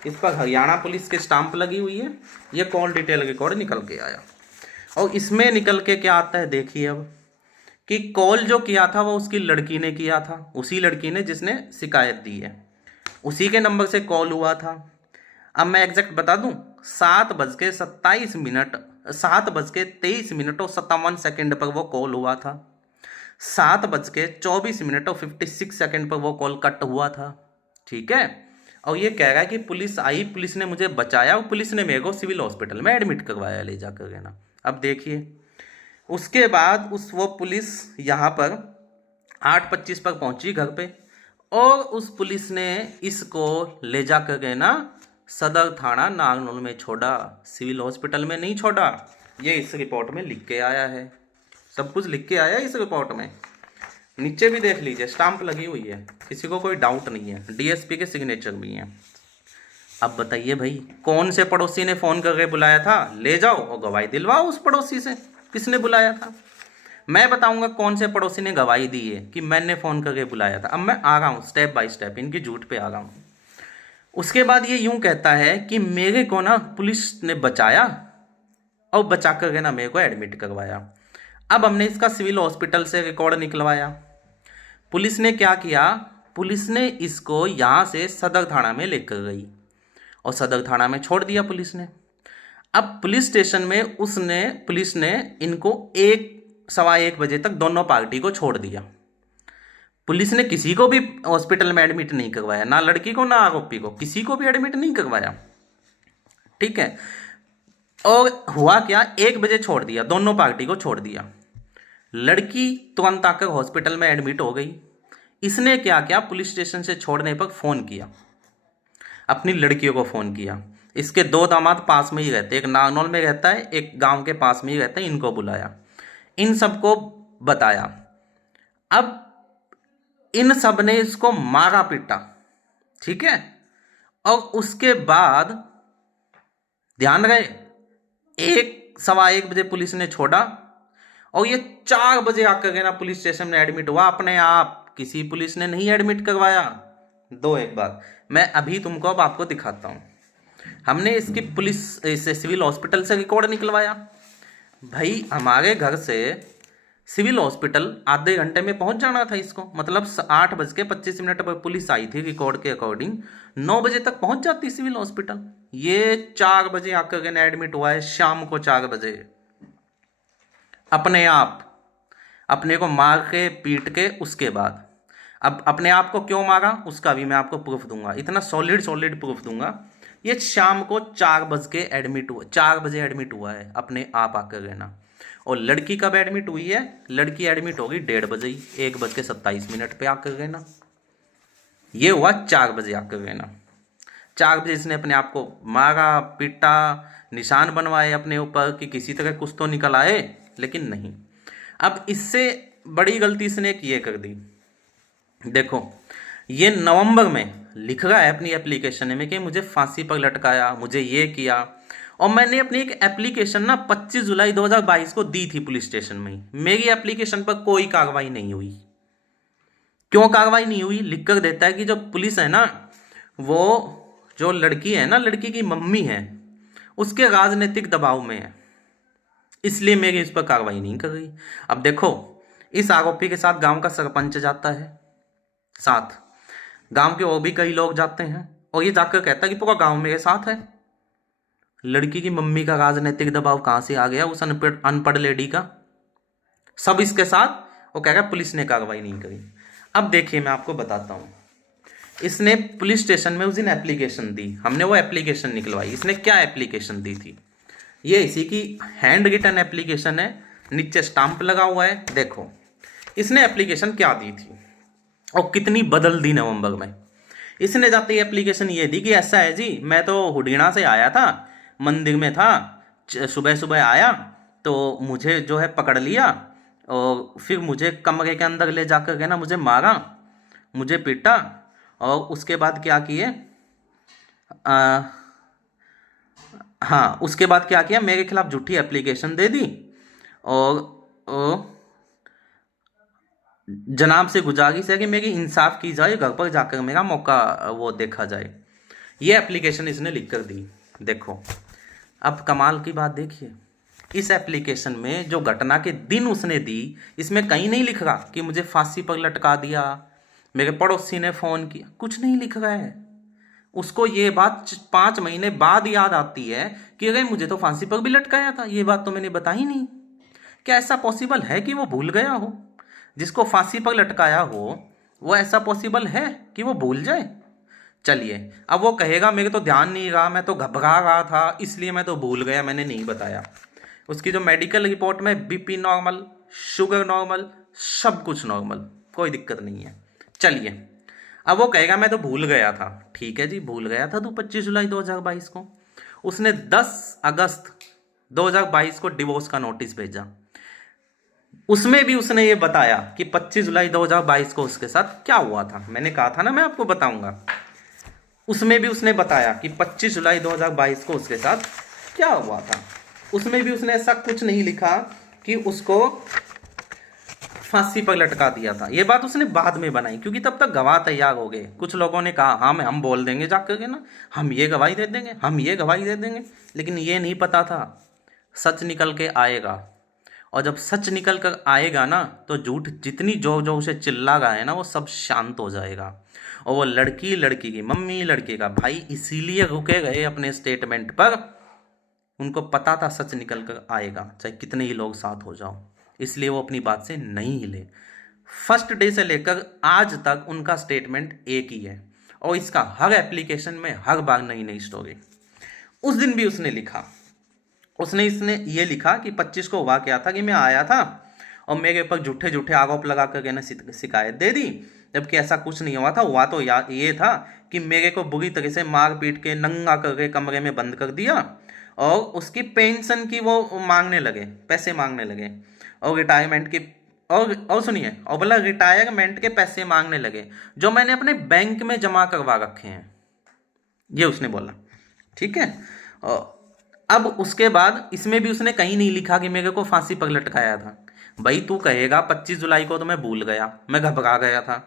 इस पर हरियाणा पुलिस की स्टाम्प लगी हुई है। ये कॉल डिटेल रिकॉर्ड निकल के आया और इसमें निकल के क्या आता है देखिए अब, कि कॉल जो किया था वो उसकी लड़की ने किया था, उसी लड़की ने जिसने शिकायत दी है, उसी के नंबर से कॉल हुआ था। अब मैं एग्जैक्ट बता दूं, 7:27 और 57 पर वो कॉल हुआ था, 7:24 और 56 पर वो कॉल कट हुआ था, ठीक है। और ये कह रहा है कि पुलिस आई, पुलिस ने मुझे बचाया और पुलिस ने मेरे को सिविल हॉस्पिटल में एडमिट करवाया ले जाकर के ना। अब देखिए, उसके बाद वो पुलिस यहाँ पर 8:25 पर पहुंची घर पे और उस पुलिस ने इसको ले जा कर के ना सदर थाना नागनौल में छोड़ा, सिविल हॉस्पिटल में नहीं छोड़ा। ये इस रिपोर्ट में लिख के आया है, सब कुछ लिख के आया है इस रिपोर्ट में। नीचे भी देख लीजिए, स्टाम्प लगी हुई है, किसी को कोई डाउट नहीं है, डीएसपी के सिग्नेचर भी हैं। अब बताइए भाई, कौन से पड़ोसी ने फ़ोन करके बुलाया था? ले जाओ और गवाही दिलवाओ उस पड़ोसी से, किसने बुलाया था। मैं बताऊंगा कौन से पड़ोसी ने गवाही दी है कि मैंने फ़ोन करके बुलाया था। अब मैं आ रहा हूँ स्टेप बाय स्टेप, इनकी झूठ पे आ रहा हूँ। उसके बाद ये यूं कहता है कि मेरे को ना पुलिस ने बचाया और बचा करके ना मेरे को एडमिट करवाया। अब हमने इसका सिविल हॉस्पिटल से रिकॉर्ड निकलवाया। पुलिस ने क्या किया, पुलिस ने इसको यहाँ से सदर थाना में लेकर गई और सदर थाना में छोड़ दिया पुलिस ने। अब पुलिस स्टेशन में पुलिस ने इनको 1-1:15 बजे तक दोनों पार्टी को छोड़ दिया। पुलिस ने किसी को भी हॉस्पिटल में एडमिट नहीं करवाया, ना लड़की को ना आरोपी को, किसी को भी एडमिट नहीं करवाया, ठीक है। और हुआ क्या, 1 बजे छोड़ दिया, दोनों पार्टी को छोड़ दिया। लड़की तुरंत आकर हॉस्पिटल में एडमिट हो गई। इसने क्या किया, पुलिस स्टेशन से छोड़ने पर फ़ोन किया, अपनी लड़कियों को फ़ोन किया। इसके 2 दामाद पास में ही रहते, एक नागनौल में रहता है, एक गांव के पास में ही रहता है। इनको बुलाया, इन सबको बताया। अब इन सब ने इसको मारा पीटा, ठीक है। और उसके बाद ध्यान रहे, 1-1:15 बजे पुलिस ने छोड़ा और ये 4 बजे आकर के ना पुलिस स्टेशन में एडमिट हुआ अपने आप, किसी पुलिस ने नहीं एडमिट करवाया। एक बात मैं अभी तुमको अब आपको दिखाता हूँ। हमने इसकी पुलिस से सिविल हॉस्पिटल से रिकॉर्ड निकलवाया। भाई हमारे घर से सिविल हॉस्पिटल आधे घंटे में पहुंच जाना था इसको, मतलब 8:25 पर पुलिस आई थी, रिकॉर्ड के अकॉर्डिंग 9 बजे तक पहुंच जाती सिविल हॉस्पिटल। ये 4 बजे आकर के एडमिट हुआ है, शाम को 4 बजे, अपने आप अपने को मार के पीट के। उसके बाद अब अपने आप को क्यों मारा उसका भी मैं आपको प्रूफ दूंगा, इतना सॉलिड प्रूफ दूंगा। ये शाम को 4 बजे एडमिट हुआ है, अपने आप आकर रहना। और लड़की कब एडमिट हुई है? लड़की एडमिट होगी 1:30 बजे ही, 1:27 पे आकर रहना। ये हुआ 4 बजे आकर रहना। 4 बजे इसने अपने आप को मारा पीटा, निशान बनवाए अपने ऊपर कि किसी तरह कुछ तो निकल आए, लेकिन नहीं। अब इससे बड़ी गलती इसने एक ये कर दी, देखो ये नवंबर में लिख रहा है अपनी एप्लीकेशन में कि मुझे फांसी पर लटकाया, मुझे ये किया। और मैंने अपनी एक एप्लीकेशन ना 25 जुलाई 2022 को दी थी पुलिस स्टेशन में ही। मेरी एप्लीकेशन पर कोई कार्रवाई नहीं हुई। क्यों कार्रवाई नहीं हुई? लिख कर देता है कि जो पुलिस है ना, वो जो लड़की है ना, लड़की की मम्मी है, उसके राजनीतिक दबाव में है, इसलिए मेरी इस पर कार्रवाई नहीं कर रही। अब देखो, इस आरोपी के साथ गांव का सरपंच जाता है, साथ गांव के और भी कई लोग जाते हैं, और ये जाकर कहता है कि पूरा गांव मेरे साथ है। लड़की की मम्मी का राजनीतिक दबाव कहां से आ गया उस अनपढ़ लेडी का? सब इसके साथ। वो कह रहा पुलिस ने कार्रवाई नहीं करी। अब देखिए मैं आपको बताता हूं, इसने पुलिस स्टेशन में उस दिन एप्लीकेशन दी, हमने वो एप्लीकेशन निकलवाई। इसने क्या एप्लीकेशन दी थी? ये इसी की हैंड रिटन एप्लीकेशन है, नीचे स्टाम्प लगा हुआ है। देखो इसने एप्लीकेशन क्या दी थी और कितनी बदल दी नवंबर में। इसने जाते ही एप्लीकेशन ये दी कि ऐसा है जी, मैं तो हुडीना से आया था, मंदिर में था, सुबह सुबह आया तो मुझे जो है पकड़ लिया, और फिर मुझे कमरे के अंदर ले जाकर के ना मुझे मारा, मुझे पीटा, और उसके बाद क्या किए, हाँ उसके बाद क्या किया, मेरे खिलाफ झूठी एप्लीकेशन दे दी, और जनाब से गुजारिश है कि मेरी इंसाफ की जाए, घर पर जाकर मेरा मौका वो देखा जाए। ये एप्लीकेशन इसने लिख कर दी। देखो अब कमाल की बात देखिए, इस एप्लीकेशन में जो घटना के दिन उसने दी, इसमें कहीं नहीं लिख रहा कि मुझे फांसी पर लटका दिया, मेरे पड़ोसी ने फ़ोन किया, कुछ नहीं लिख रहा है। उसको ये बात 5 महीने बाद याद आती है कि अरे मुझे तो फांसी पर भी लटकाया था, ये बात तो मैंने बताई नहीं। क्या ऐसा पॉसिबल है कि वो भूल गया हो? जिसको फांसी पर लटकाया हो वो ऐसा पॉसिबल है कि वो भूल जाए? चलिए अब वो कहेगा मेरे तो ध्यान नहीं रहा, मैं तो घबरा रहा था इसलिए मैं तो भूल गया, मैंने नहीं बताया। उसकी जो मेडिकल रिपोर्ट में बीपी नॉर्मल, शुगर नॉर्मल, सब कुछ नॉर्मल, कोई दिक्कत नहीं है। चलिए अब वो कहेगा मैं तो भूल गया था। ठीक है जी, भूल गया था तो 25 जुलाई 2022 को उसने 10 अगस्त 2022 को डिवोर्स का नोटिस भेजा। उसमें भी उसने ये बताया कि 25 जुलाई 2022 को उसके साथ क्या हुआ था। मैंने कहा था ना मैं आपको बताऊंगा। उसमें भी उसने बताया कि 25 जुलाई 2022 को उसके साथ क्या हुआ था। उसमें भी उसने ऐसा कुछ नहीं लिखा कि उसको फांसी पर लटका दिया था। ये बात उसने बाद में बनाई क्योंकि तब तक गवाह तैयार हो गए। कुछ लोगों ने कहा हाँ हम बोल देंगे जाकर के ना, हम ये गवाही दे देंगे, हम ये गवाही दे देंगे, लेकिन ये नहीं पता था सच निकल के आएगा। और जब सच निकल कर आएगा ना तो झूठ जितनी जोर जोर से चिल्ला रहा है ना वो सब शांत हो जाएगा। और वो लड़की, लड़की की मम्मी, लड़के का भाई इसीलिए रुके गए अपने स्टेटमेंट पर। उनको पता था सच निकल कर आएगा चाहे कितने ही लोग साथ हो जाओ, इसलिए वो अपनी बात से नहीं हिले। फर्स्ट डे से लेकर आज तक उनका स्टेटमेंट एक ही है और इसका हर एप्लीकेशन में हर बार नई नई स्टोरी। उस दिन भी उसने लिखा, इसने ये लिखा कि 25 को हुआ क्या था कि मैं आया था और मेरे ऊपर झूठे झूठे आरोप लगा करके ना शिकायत दे दी, जबकि ऐसा कुछ नहीं हुआ था। हुआ तो ये था कि मेरे को बुरी तरह से मार पीट के नंगा करके कमरे में बंद कर दिया और उसकी पेंशन की वो मांगने लगे, पैसे मांगने लगे, और रिटायरमेंट की और सुनिए, और बोला रिटायरमेंट के पैसे मांगने लगे जो मैंने अपने बैंक में जमा करवा रखे हैं, ये उसने बोला। ठीक है, अब उसके बाद इसमें भी उसने कहीं नहीं लिखा कि मेरे को फांसी पर लटकाया था। भाई तू कहेगा 25 जुलाई को तो मैं भूल गया, मैं घबरा गया था।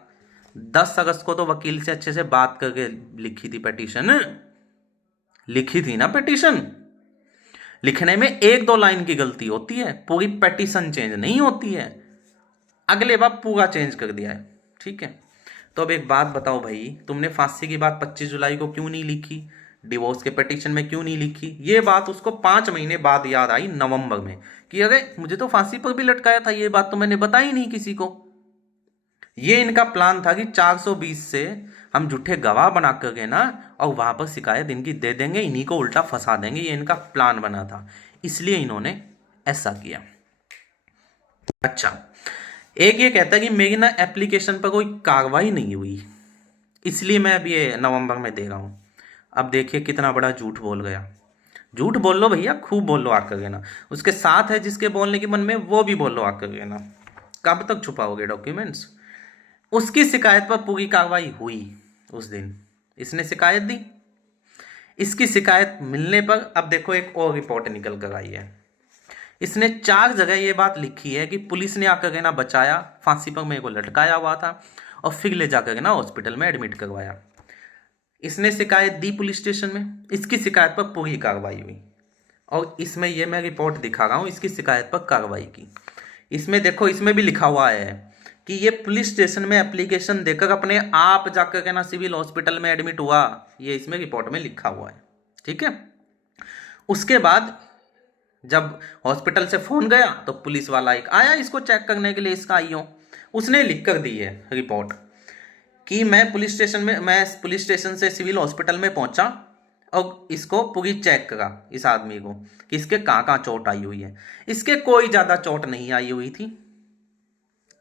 10 अगस्त को तो वकील से अच्छे से बात करके लिखी थी पिटीशन, लिखी थी ना पिटीशन। लिखने में 1-2 लाइन की गलती होती है, पूरी पिटीशन चेंज नहीं होती है। अगले बार पूरा चेंज कर दिया है। ठीक है, तो अब एक बात बताओ भाई, तुमने फांसी की बात 25 जुलाई को क्यों नहीं लिखी, डिवोर्स के पिटीशन में क्यों नहीं लिखी? ये बात उसको 5 महीने बाद याद आई नवंबर में कि अरे मुझे तो फांसी पर भी लटकाया था, ये बात तो मैंने बताई नहीं किसी को। ये इनका प्लान था कि 420 से हम झूठे गवाह बना कर गए ना, और वहां पर शिकायत इनकी दे देंगे, इन्हीं को उल्टा फंसा देंगे। ये इनका प्लान बना था, इसलिए इन्होंने ऐसा किया। अच्छा, एक ये कहता है कि मेरी ना एप्लीकेशन पर कोई कार्रवाई नहीं हुई, इसलिए मैं अब ये नवंबर में दे रहा हूं। अब देखिए कितना बड़ा झूठ बोल गया। झूठ बोल लो भैया, खूब बोल लो आकर के ना, उसके साथ है जिसके बोलने के मन में वो भी बोल लो आकर के ना। कब तक छुपाओगे डॉक्यूमेंट्स? उसकी शिकायत पर पूरी कार्रवाई हुई उस दिन, इसने शिकायत दी। इसकी शिकायत मिलने पर अब देखो एक और रिपोर्ट निकल कर आई है। इसने 4 जगह ये बात लिखी है कि पुलिस ने आकर के ना बचाया, फांसी पर मेरे को लटकाया हुआ था और फिर ले जाकर के ना हॉस्पिटल में एडमिट करवाया। इसने शिकायत दी पुलिस स्टेशन में, इसकी शिकायत पर पूरी कार्रवाई हुई। और इसमें ये मैं रिपोर्ट दिखा रहा हूँ इसकी शिकायत पर कार्रवाई की। इसमें देखो, इसमें भी लिखा हुआ है कि ये पुलिस स्टेशन में एप्लीकेशन देकर अपने आप जाकर के ना सिविल हॉस्पिटल में एडमिट हुआ, ये इसमें रिपोर्ट में लिखा हुआ है। ठीक है, उसके बाद जब हॉस्पिटल से फोन गया तो पुलिस वाला एक आया इसको चेक करने के लिए, इसका आईओ, उसने लिख कर दी है रिपोर्ट कि मैं पुलिस स्टेशन से सिविल हॉस्पिटल में पहुंचा और इसको पूरी चेक करा इस आदमी को कि इसके कहाँ कहाँ चोट आई हुई है। इसके कोई ज्यादा चोट नहीं आई हुई थी।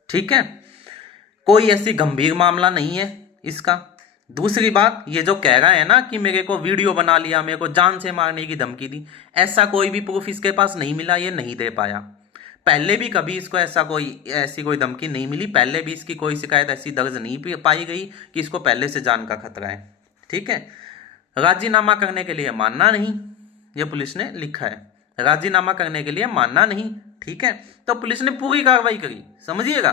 ठीक है, कोई ऐसी गंभीर मामला नहीं है इसका। दूसरी बात, ये जो कह रहा है ना कि मेरे को वीडियो बना लिया, मेरे को जान से मारने की धमकी दी, ऐसा कोई भी प्रूफ इसके पास नहीं मिला, ये नहीं दे पाया। पहले भी कभी इसको ऐसी कोई धमकी नहीं मिली, पहले भी इसकी कोई शिकायत ऐसी दर्ज नहीं पाई गई कि इसको पहले से जान का खतरा है। ठीक है, राजीनामा करने के लिए मानना नहीं, ये पुलिस ने लिखा है, राजीनामा करने के लिए मानना नहीं। ठीक है, तो पुलिस ने पूरी कार्रवाई करी, समझिएगा,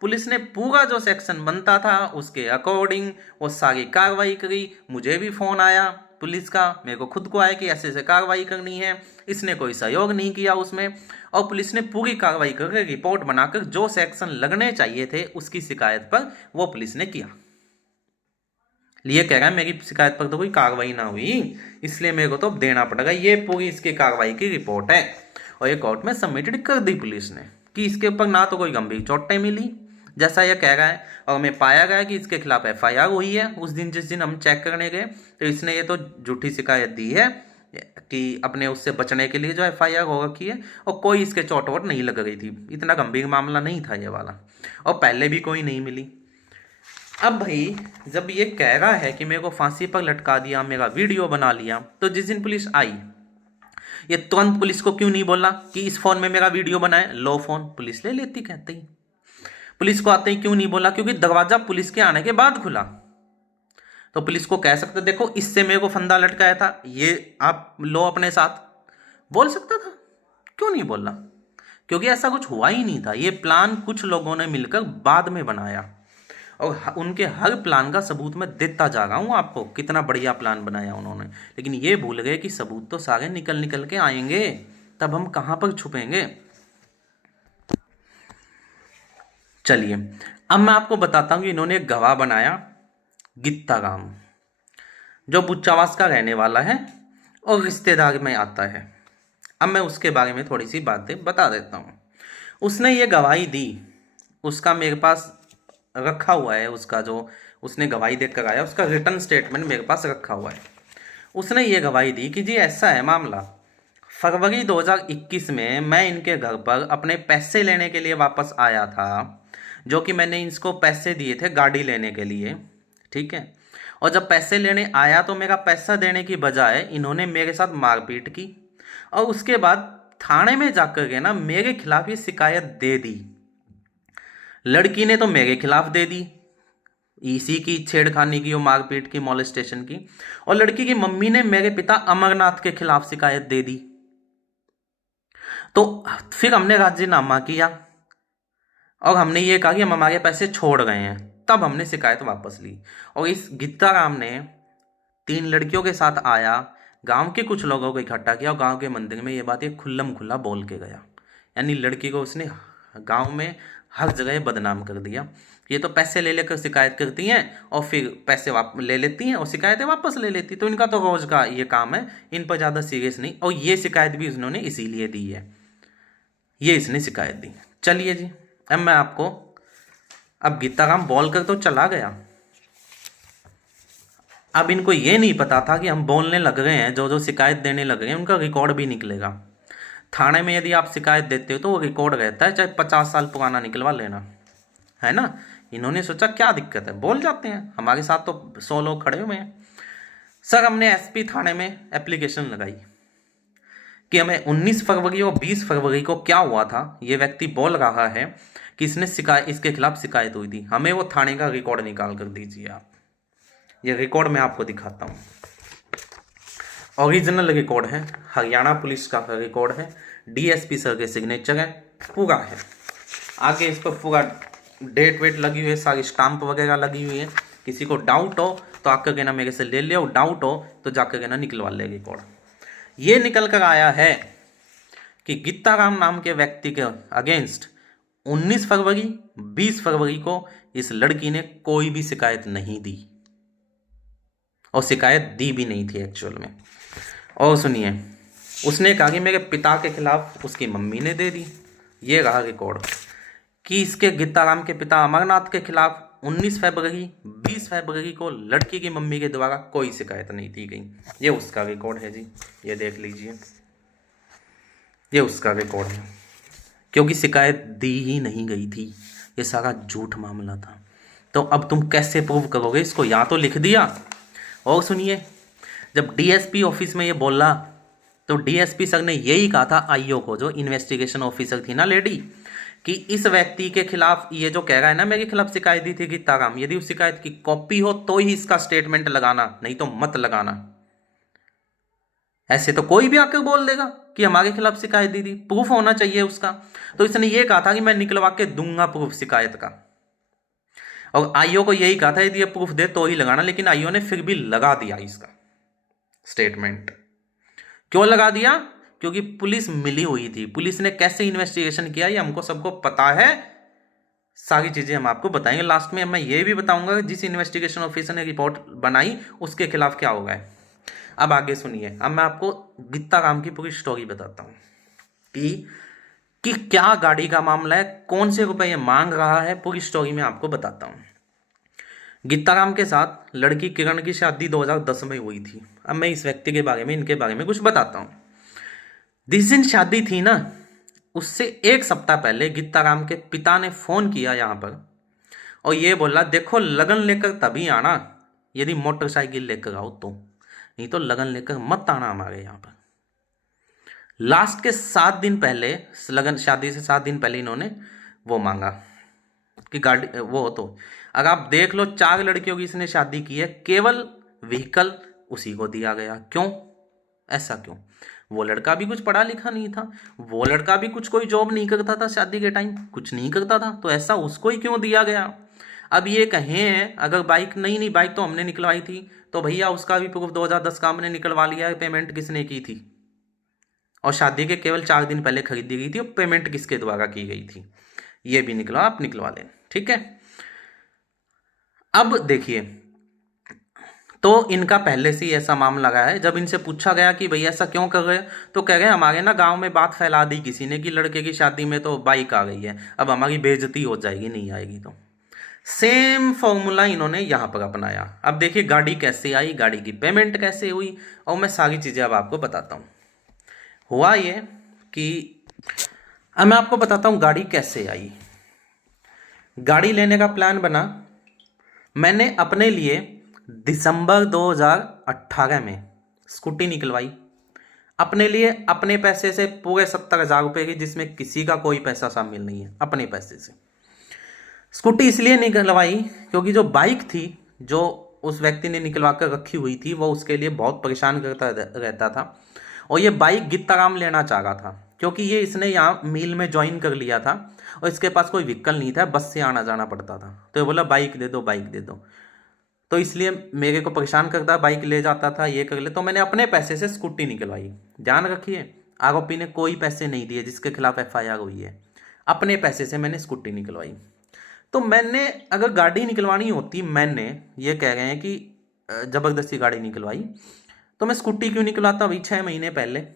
पुलिस ने पूरा जो सेक्शन बनता था उसके अकॉर्डिंग वो सारी कार्रवाई करी। मुझे भी फोन आया पुलिस का, मेरे को खुद को आया कि ऐसे ऐसे कार्रवाई करनी है, इसने कोई सहयोग नहीं किया उसमें, और पुलिस ने पूरी कार्रवाई करके रिपोर्ट बनाकर जो सेक्शन लगने चाहिए थे उसकी शिकायत पर वो पुलिस ने किया। लिए कह रहा है मेरी शिकायत पर तो कोई कार्रवाई ना हुई, इसलिए मेरे को तो देना पड़ेगा। ये पूरी इसकी कार्रवाई की रिपोर्ट है और ये कोर्ट में सबमिटेड कर दी पुलिस ने कि इसके ऊपर ना तो कोई गंभीर चोटें मिली जैसा ये कह रहा है, और हमें पाया गया कि इसके खिलाफ एफआईआर हुई है। उस दिन जिस दिन हम चेक करने गए तो इसने ये तो झूठी शिकायत दी है कि अपने उससे बचने के लिए जो एफआईआर हो रखी है, और कोई इसके चोट वोट नहीं लग रही थी, इतना गंभीर मामला नहीं था ये वाला, और पहले भी कोई नहीं मिली। अब भाई जब ये कह रहा है कि मेरे को फांसी पर लटका दिया, मेरा वीडियो बना लिया, तो जिस दिन पुलिस आई ये तुरंत पुलिस को क्यों नहीं बोला कि इस फोन में मेरा वीडियो बनाए? लो फोन पुलिस ले लेती, कहते ही पुलिस को आते ही क्यों नहीं बोला? क्योंकि दरवाजा पुलिस के आने के बाद खुला, तो पुलिस को कह सकते देखो इससे मेरे को फंदा लटकाया था, ये आप लो अपने साथ, बोल सकता था। क्यों नहीं बोला? क्योंकि ऐसा कुछ हुआ ही नहीं था, ये प्लान कुछ लोगों ने मिलकर बाद में बनाया, और उनके हर प्लान का सबूत मैं देता जा रहा हूं आपको, कितना बढ़िया प्लान बनाया उन्होंने। लेकिन ये भूल गए कि सबूत तो सारे निकल निकल के आएंगे, तब हम कहां पर छुपेंगे। चलिए अब मैं आपको बताता हूं कि इन्होंने एक गवाह बनाया, गित्ता राम, जो बुच्चावास का रहने वाला है और रिश्तेदार में आता है। अब मैं उसके बारे में थोड़ी सी बातें बता देता हूं। उसने ये गवाही दी, उसका मेरे पास रखा हुआ है, उसका जो उसने गवाही देकर आया उसका रिटर्न स्टेटमेंट मेरे पास रखा हुआ है। उसने ये गवाही दी कि जी ऐसा है मामला, फरवरी 2021 में मैं इनके घर पर अपने पैसे लेने के लिए वापस आया था, जो कि मैंने इसको पैसे दिए थे गाड़ी लेने के लिए। ठीक है, और जब पैसे लेने आया तो मेरा पैसा देने की बजाय इन्होंने मेरे साथ मारपीट की, और उसके बाद थाने में जाकर के ना मेरे खिलाफ ये शिकायत दे दी। लड़की ने तो मेरे खिलाफ दे दी, इसी की छेड़खानी की और मारपीट की, मॉलेस्टेशन की, और लड़की की मम्मी ने मेरे पिता अमरनाथ के खिलाफ शिकायत दे दी। तो फिर हमने राजीनामा किया और हमने ये कहा कि हम हमारे पैसे छोड़ गए हैं, तब हमने शिकायत वापस ली। और इस गित्ता राम ने 3 लड़कियों के साथ आया, गांव के कुछ लोगों को इकट्ठा किया और गांव के मंदिर में ये बात एक खुल्लम खुल्ला बोल के गया। यानी लड़की को उसने गांव में हर जगह बदनाम कर दिया। ये तो पैसे ले लेकर शिकायत करती हैं और फिर पैसे ले लेती हैं और शिकायतें वापस ले लेती, तो इनका तो रोज का ये काम है, इन पर ज़्यादा सीरियस नहीं। और ये शिकायत भी उन्होंने इसीलिए दी है, ये इसने शिकायत दी। चलिए जी, अब मैं आपको, अब गीताराम बोल कर तो चला गया, अब इनको ये नहीं पता था कि हम बोलने लग रहे हैं, जो जो शिकायत देने लग रहे हैं उनका रिकॉर्ड भी निकलेगा। थाने में यदि आप शिकायत देते हो तो वो रिकॉर्ड रहता है, चाहे 50 साल पुराना निकलवा लेना, है ना। इन्होंने सोचा क्या दिक्कत है, बोल जाते हैं, हमारे साथ तो 100 लोग खड़े हुए हैं। सर हमने एसपी थाने में एप्लीकेशन लगाई कि हमें 19 फरवरी और 20 फरवरी को क्या हुआ था, ये व्यक्ति बोल रहा है कि इसके खिलाफ शिकायत हुई थी, हमें वो थाने का रिकॉर्ड निकाल कर दीजिए आप। ये रिकॉर्ड मैं आपको दिखाता हूँ, ओरिजिनल रिकॉर्ड है, हरियाणा पुलिस का रिकॉर्ड है, डीएसपी सर के सिग्नेचर है, पूरा है। आगे इस पर पूरा डेट वेट लगी हुई है, सारी स्टाम्प वगैरह लगी हुई है। किसी को डाउट हो तो आकर के ना मेरे से ले ले, और डाउट हो तो जाकर के ना निकलवा ले रिकॉर्ड। ये निकल कर आया है कि गीताराम नाम के व्यक्ति के अगेंस्ट 19 फरवरी 20 फरवरी को इस लड़की ने कोई भी शिकायत नहीं दी, और शिकायत दी भी नहीं थी एक्चुअल में। और सुनिए, उसने कहा कि मेरे पिता के खिलाफ उसकी मम्मी ने दे दी। ये रहा रिकॉर्ड कि इसके गीताराम के पिता अमरनाथ के खिलाफ 19 फरवरी 20 फरवरी को लड़की की मम्मी के द्वारा कोई शिकायत नहीं दी गई। ये उसका रिकॉर्ड है जी, ये देख लीजिए, ये उसका रिकॉर्ड है, क्योंकि शिकायत दी ही नहीं गई थी, ये सारा झूठ मामला था। तो अब तुम कैसे प्रूव करोगे इसको, या तो लिख दिया। और सुनिए, जब डीएसपी ऑफिस में ये बोला तो डीएसपी सर ने यही कहा था आईओ को, जो इन्वेस्टिगेशन ऑफिसर थी ना लेडी, कि इस व्यक्ति के खिलाफ ये जो कह रहा है ना मेरे खिलाफ शिकायत दी थी गीताराम, यदि उस शिकायत की कॉपी हो तो ही इसका स्टेटमेंट लगाना, नहीं तो मत लगाना। ऐसे तो कोई भी आकर बोल देगा कि हमारे खिलाफ शिकायत दी थी, प्रूफ होना चाहिए उसका। तो इसने ये कहा था कि मैं निकलवा के दूंगा प्रूफ शिकायत का, और आईओ को यही कहा था यदि ये प्रूफ दे तो ही लगाना, लेकिन आईओ ने फिर भी लगा दिया इसका स्टेटमेंट। क्यों लगा दिया? क्योंकि पुलिस मिली हुई थी, पुलिस ने कैसे इन्वेस्टिगेशन किया ये हमको सबको पता है, सारी चीजें हम आपको बताएंगे लास्ट में। मैं ये भी बताऊंगा जिस इन्वेस्टिगेशन ऑफिसर ने रिपोर्ट बनाई उसके खिलाफ क्या होगा। अब आगे सुनिए, अब मैं आपको गीताराम की पूरी स्टोरी बताता हूं कि क्या गाड़ी का मामला है, कौन से रुपए ये मांग रहा है, पूरी स्टोरी में आपको बताता हूं। गीताराम के साथ लड़की किरण की शादी 2010 में हुई थी। अब मैं इस व्यक्ति के बारे में, इनके बारे में कुछ बताता हूं। जिस दिन शादी थी ना, उससे 1 सप्ताह पहले गीताराम के पिता ने फोन किया यहाँ पर और ये बोला देखो लगन लेकर तभी आना, यदि मोटरसाइकिल लेकर आओ तो, नहीं तो लगन लेकर मत आना हमारे यहाँ पर। लास्ट के 7 दिन पहले, लगन शादी से 7 दिन पहले इन्होंने वो मांगा कि गाड़ी वो हो। तो अगर आप देख लो 4 लड़कियों की इसने शादी की है, केवल व्हीकल उसी को दिया गया। क्यों? ऐसा क्यों? वो लड़का भी कुछ पढ़ा लिखा नहीं था, वो लड़का भी कुछ कोई जॉब नहीं करता था, शादी के टाइम कुछ नहीं करता था, तो ऐसा उसको ही क्यों दिया गया? अब ये कहें अगर बाइक नहीं बाइक तो हमने निकलवाई थी, तो भैया उसका भी प्रूफ 2010 का हमने निकलवा लिया है, पेमेंट किसने की थी, और शादी के केवल 4 दिन पहले खरीदी गई थी, और पेमेंट किसके द्वारा की गई थी, ये भी निकलवा, आप निकलवा लें, ठीक है। अब देखिए, तो इनका पहले से ही ऐसा मामला लगा है। जब इनसे पूछा गया कि भैया ऐसा क्यों कर रहे हैं, तो कह रहे हैं हमारे ना गांव में बात फैला दी किसी ने कि लड़के की शादी में तो बाइक आ गई है, अब हमारी बेइज्जती हो जाएगी नहीं आएगी। तो सेम फॉर्मूला इन्होंने यहाँ पर अपनाया। अब देखिए गाड़ी कैसे आई, गाड़ी की पेमेंट कैसे हुई, और मैं सारी चीज़ें अब आपको बताता हूँ। हुआ ये कि अब मैं आपको बताता हूँ गाड़ी कैसे आई। गाड़ी लेने का प्लान बना, मैंने अपने लिए दिसंबर 2018 में स्कूटी निकलवाई अपने लिए, अपने पैसे से, पूरे 70,000 रुपये की, जिसमें किसी का कोई पैसा शामिल नहीं है, अपने पैसे से। स्कूटी इसलिए निकलवाई क्योंकि जो बाइक थी जो उस व्यक्ति ने निकलवा कर रखी हुई थी, वो उसके लिए बहुत परेशान करता रहता था, और ये बाइक गीताराम लेना चाह रहा था क्योंकि ये इसने यहाँ मिल में ज्वाइन कर लिया था और इसके पास कोई व्हीकल नहीं था, बस से आना जाना पड़ता था। तो ये बोला बाइक दे दो, बाइक दे दो, तो इसलिए मेरे को परेशान करता, बाइक ले जाता था, ये कर ले, तो मैंने अपने पैसे से स्कूटी निकलवाई। ध्यान रखिए, आरोपी ने कोई पैसे नहीं दिए जिसके खिलाफ एफआईआर हुई है, अपने पैसे से मैंने स्कूटी निकलवाई। तो मैंने अगर गाड़ी निकलवानी होती, मैंने ये कह रहे हैं कि जबरदस्ती गाड़ी निकलवाई, तो मैं स्कूटी क्यों निकलवाता भाई 6 महीने पहले।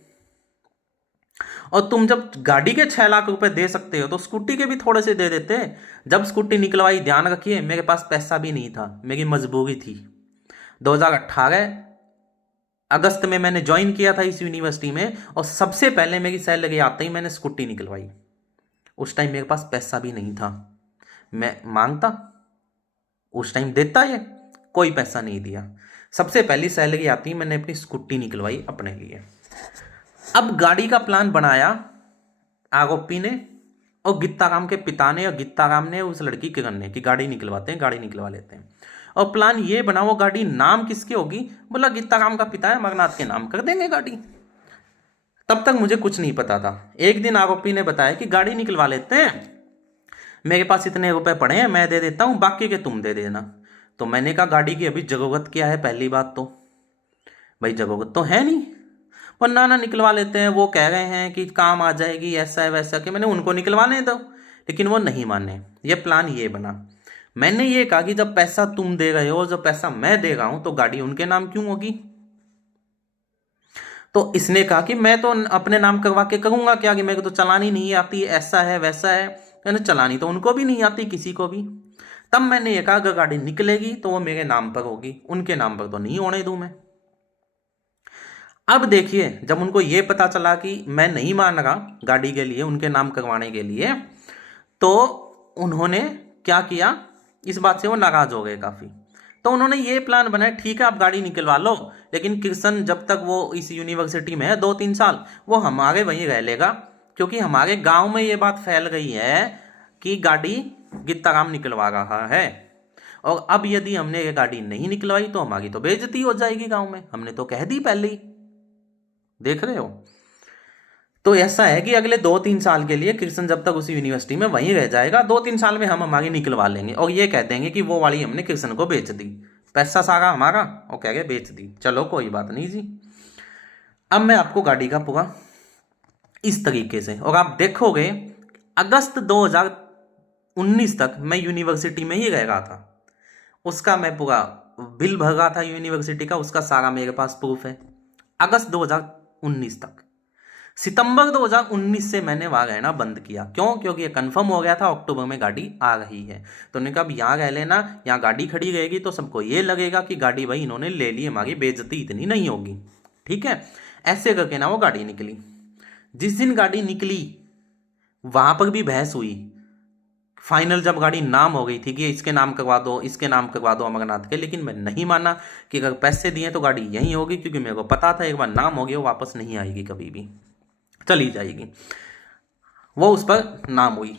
और तुम जब गाड़ी के 6 लाख रुपए दे सकते हो तो स्कूटी के भी थोड़े से दे देते। जब स्कूटी निकलवाई, ध्यान रखिए, मेरे पास पैसा भी नहीं था, मेरी मजबूरी थी। 2018 अगस्त में मैंने ज्वाइन किया था इस यूनिवर्सिटी में, और सबसे पहले मेरी सैलरी आते ही मैंने स्कूटी निकलवाई। उस टाइम मेरे पास पैसा भी नहीं था, मैं मांगता, उस टाइम देता, ये कोई पैसा नहीं दिया। सबसे पहली सैलरी आती ही मैंने अपनी स्कूटी निकलवाई अपने लिए। अब गाड़ी का प्लान बनाया आरोपी ने और गित्ताराम के पिता ने, और गित्ताराम ने उस लड़की किरण ने, कि गाड़ी निकलवाते हैं, गाड़ी निकलवा लेते हैं। और प्लान ये बना, वो गाड़ी नाम किसकी होगी, बोला गित्ताराम का पिता है, अमरनाथ के नाम कर देंगे गाड़ी। तब तक मुझे कुछ नहीं पता था। एक दिन आरोपी ने बताया कि गाड़ी निकलवा लेते हैं, मेरे पास इतने रुपए पड़े हैं, मैं दे देता हूं, बाकी के तुम दे देना। तो मैंने कहा गाड़ी की अभी जरूरत क्या है, पहली बात तो भाई जरूरत तो है नहीं, पर ना निकलवा लेते हैं, वो कह रहे हैं कि काम आ जाएगी, ऐसा है वैसा, कि मैंने उनको निकलवाने दो, लेकिन वो नहीं माने। ये प्लान ये बना। मैंने ये कहा कि जब पैसा तुम दे रहे हो, जब पैसा मैं दे रहा हूं, तो गाड़ी उनके नाम क्यों होगी। तो इसने कहा कि मैं तो अपने नाम करवा के करूंगा क्या, कि मेरे को तो चलानी नहीं आती, ऐसा है वैसा है। मैंने चलानी तो उनको भी नहीं आती, किसी को भी। तब मैंने ये कहा अगर गाड़ी निकलेगी तो वो मेरे नाम पर होगी, उनके नाम पर तो नहीं होने दूं मैं। अब देखिए, जब उनको ये पता चला कि मैं नहीं मान रहा गाड़ी के लिए, उनके नाम करवाने के लिए, तो उन्होंने क्या किया, इस बात से वो नाराज हो गए काफी। तो उन्होंने ये प्लान बनाया, ठीक है आप गाड़ी निकलवा लो, लेकिन कृष्ण जब तक वो इस यूनिवर्सिटी में है 2-3 साल, वो हमारे वहीं रह लेगा, क्योंकि हमारे गांव में ये बात फैल गई है कि गाड़ी गित्ताराम निकलवा रहा है। और अब यदि हमने ये गाड़ी नहीं निकलवाई तो हमारी तो बेइज्जती हो जाएगी गांव में, हमने तो कह दी पहले ही, देख रहे हो। तो ऐसा है कि अगले 2-3 साल के लिए कृष्ण जब तक उसी यूनिवर्सिटी में वहीं रह जाएगा, 2-3 साल में हम हमारी निकलवा लेंगे, और ये कह देंगे कि वो वाली हमने कृष्ण को बेच दी, पैसा सारा हमारा, और कह गए बेच दी, चलो कोई बात नहीं जी। अब मैं आपको गाड़ी का पूरा इस तरीके से, और आप देखोगे अगस्त 2019 तक मैं यूनिवर्सिटी में ही रह रहा था, उसका मैं पूरा बिल भर रहा था यूनिवर्सिटी का, उसका सारा मेरे पास प्रूफ है। अगस्त 2019 तक, सितंबर 2019 से मैंने वहां रहना बंद किया। क्यों? क्योंकि ये कंफर्म हो गया था अक्टूबर में गाड़ी आ रही है। तो उन्होंने कहा अब यहाँ रह लेना, यहाँ गाड़ी खड़ी रहेगी तो सबको ये लगेगा कि गाड़ी भाई इन्होंने ले ली, हमारी बेइज्जती इतनी नहीं होगी, ठीक है। ऐसे करके ना वो गाड़ी निकली। जिस दिन गाड़ी निकली वहां पर भी बहस हुई। फाइनल जब गाड़ी नाम हो गई थी कि इसके नाम करवा दो, इसके नाम करवा दो अमरनाथ के, लेकिन मैं नहीं माना कि अगर पैसे दिए तो गाड़ी यहीं होगी, क्योंकि मेरे को पता था एक बार नाम हो गया वो वापस नहीं आएगी, कभी भी चली जाएगी। वो उस पर नाम हुई,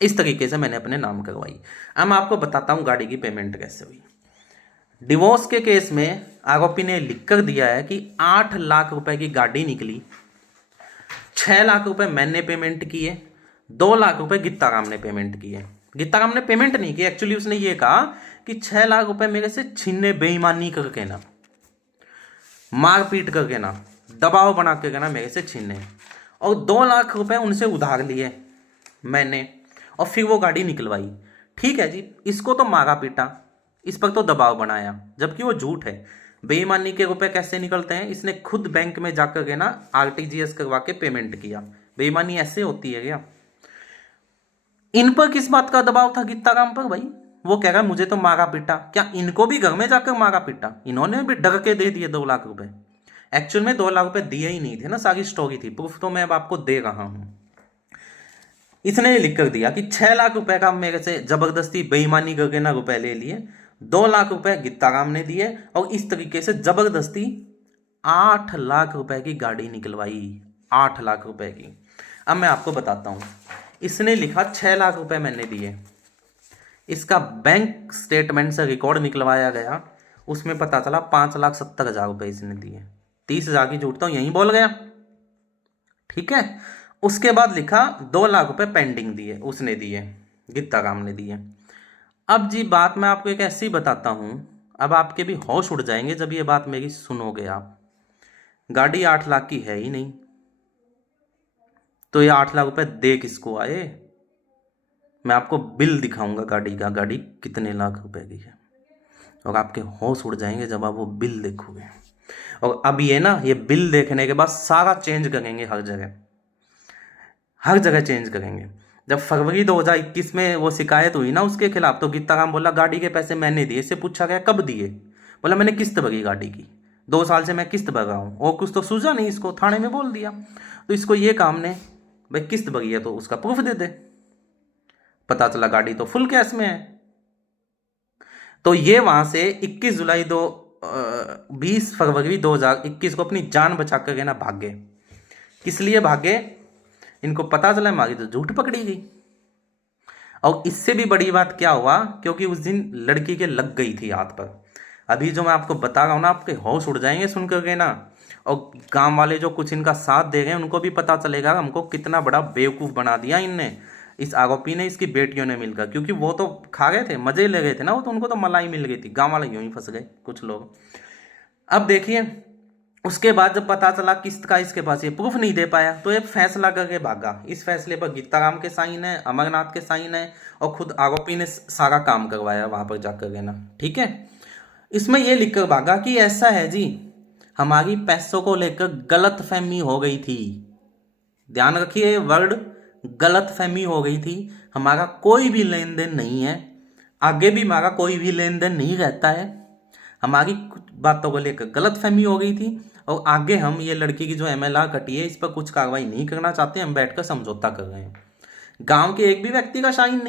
इस तरीके से मैंने अपने नाम करवाई। अब मैं आपको बताता हूं गाड़ी की पेमेंट कैसे हुई। डिवोर्स के केस में आरोपी ने लिख कर दिया है कि 8 लाख रुपए की गाड़ी निकली, 6 लाख रुपए मैंने पेमेंट किए, 2 लाख रुपए गित्ताराम ने पेमेंट किए। गित्ताराम ने पेमेंट नहीं की, एक्चुअली उसने ये कहा कि 6 लाख रुपए मेरे से छीनने, बेईमानी करके ना, मारपीट करके ना, दबाव बना के ना मेरे से छीनने, और 2 लाख रुपए उनसे उधार लिए मैंने, और फिर वो गाड़ी निकलवाई। ठीक है जी, इसको तो मारा पीटा, इस पर तो दबाव बनाया, जबकि वो झूठ है। बेईमानी के रुपए कैसे निकलते हैं, इसने खुद बैंक में जाकर के ना आरटीजीएस करवा के पेमेंट किया। बेईमानी ऐसे होती है क्या? इन पर किस बात का दबाव था? गित्ताराम पर भाई। वो कह रहा है मुझे तो मारा पीटा, क्या इनको भी घर में जाकर मारा पीटा? इन्होंने भी डर के दे दिए 2 लाख रुपए। एक्चुअल में 2 लाख रुपए दिए ही नहीं थे ना, सारी स्टोरी थी, प्रूफ तो मैं अब आपको दे रहा हूं। इसने ये लिख कर दिया कि 6 लाख रुपए का मेरे से जबरदस्ती बेईमानी करके ना रुपए ले लिए, 2 लाख रुपए गित्ताराम ने दिए, और इस तरीके से जबरदस्ती 8 लाख रुपए की गाड़ी निकलवाई, 8 लाख रुपए की। अब मैं आपको बताता हूं, इसने लिखा 6 लाख रुपए मैंने दिए, इसका बैंक स्टेटमेंट से रिकॉर्ड निकलवाया गया, उसमें पता चला 5,70,000 रुपए इसने दिए। 30,000 की झूठ तो यहीं बोल गया, ठीक है। उसके बाद लिखा 2 लाख रुपए पेंडिंग दिए, उसने दिए, गित्ताराम ने दिए। अब जी बात मैं आपको एक ऐसी बताता हूं, अब आपके भी होश उड़ जाएंगे जब ये बात मेरी सुनोगे आप। गाड़ी 8 लाख की है ही नहीं, तो ये 8 लाख रुपए दे किसको आए? मैं आपको बिल दिखाऊंगा गाड़ी का, गाड़ी कितने लाख रुपए की है, और आपके होश उड़ जाएंगे जब आप वो बिल देखोगे। और अब ये ना, ये बिल देखने के बाद सारा चेंज करेंगे, हर जगह हर जगह चेंज करेंगे। जब फरवरी 2021 में वो शिकायत हुई ना उसके खिलाफ, तो गीताराम बोला गाड़ी के पैसे मैंने दिए। इससे पूछा गया कब दिए, बोला मैंने किस्त भरी गाड़ी की, 2 साल से मैं किस्त भर रहा हूँ, और कुछ तो सूझा नहीं इसको, थाने में बोल दिया। तो इसको ये काम ने, भाई किस्त भरी है तो उसका प्रूफ दे दे। पता चला गाड़ी तो फुल कैश में है। तो ये वहां से 20 फरवरी 2021 को अपनी जान बचा कर ना भागे। किस लिए भागे? इनको पता चला हमारी तो झूठ पकड़ी गई। और इससे भी बड़ी बात क्या हुआ, क्योंकि उस दिन लड़की के लग गई थी हाथ पर। अभी जो मैं आपको बता रहा हूं ना, आपके होश उड़ जाएंगे सुन करके ना। और गांव वाले जो कुछ इनका साथ दे रहे हैं उनको भी पता चलेगा हमको कितना बड़ा बेवकूफ बना दिया इनने, इस आरोपी ने, इसकी बेटियों ने मिलकर। क्योंकि वो तो खा गए थे, मजे ले गए थे ना वो, तो उनको तो मलाई मिल गई थी। गांव वाले यूं ही फंस गए कुछ लोग। अब देखिए, उसके बाद जब पता चला किस्त का इसके पास ये प्रूफ नहीं दे पाया, तो ये फैसला करके भागा। इस फैसले पर गीताराम के साइन है, अमरनाथ के साइन है, और खुद आरोपी ने सारा काम करवाया वहां पर जाकर के ना। ठीक है, इसमें ये लिखकर भागा कि ऐसा है जी, हमारी पैसों को लेकर गलतफहमी हो गई थी। ध्यान रखिए वर्ड, गलतफहमी हो गई थी। हमारा कोई भी लेन देन नहीं है, आगे भी हमारा कोई भी लेन देन नहीं रहता है। हमारी कुछ बातों को लेकर गलतफहमी हो गई थी, और आगे हम ये लड़की की जो MLR कटी है इस पर कुछ कार्रवाई नहीं करना चाहते, हम बैठकर समझौता कर रहे हैं। गांव के एक भी व्यक्ति का साइन नहीं।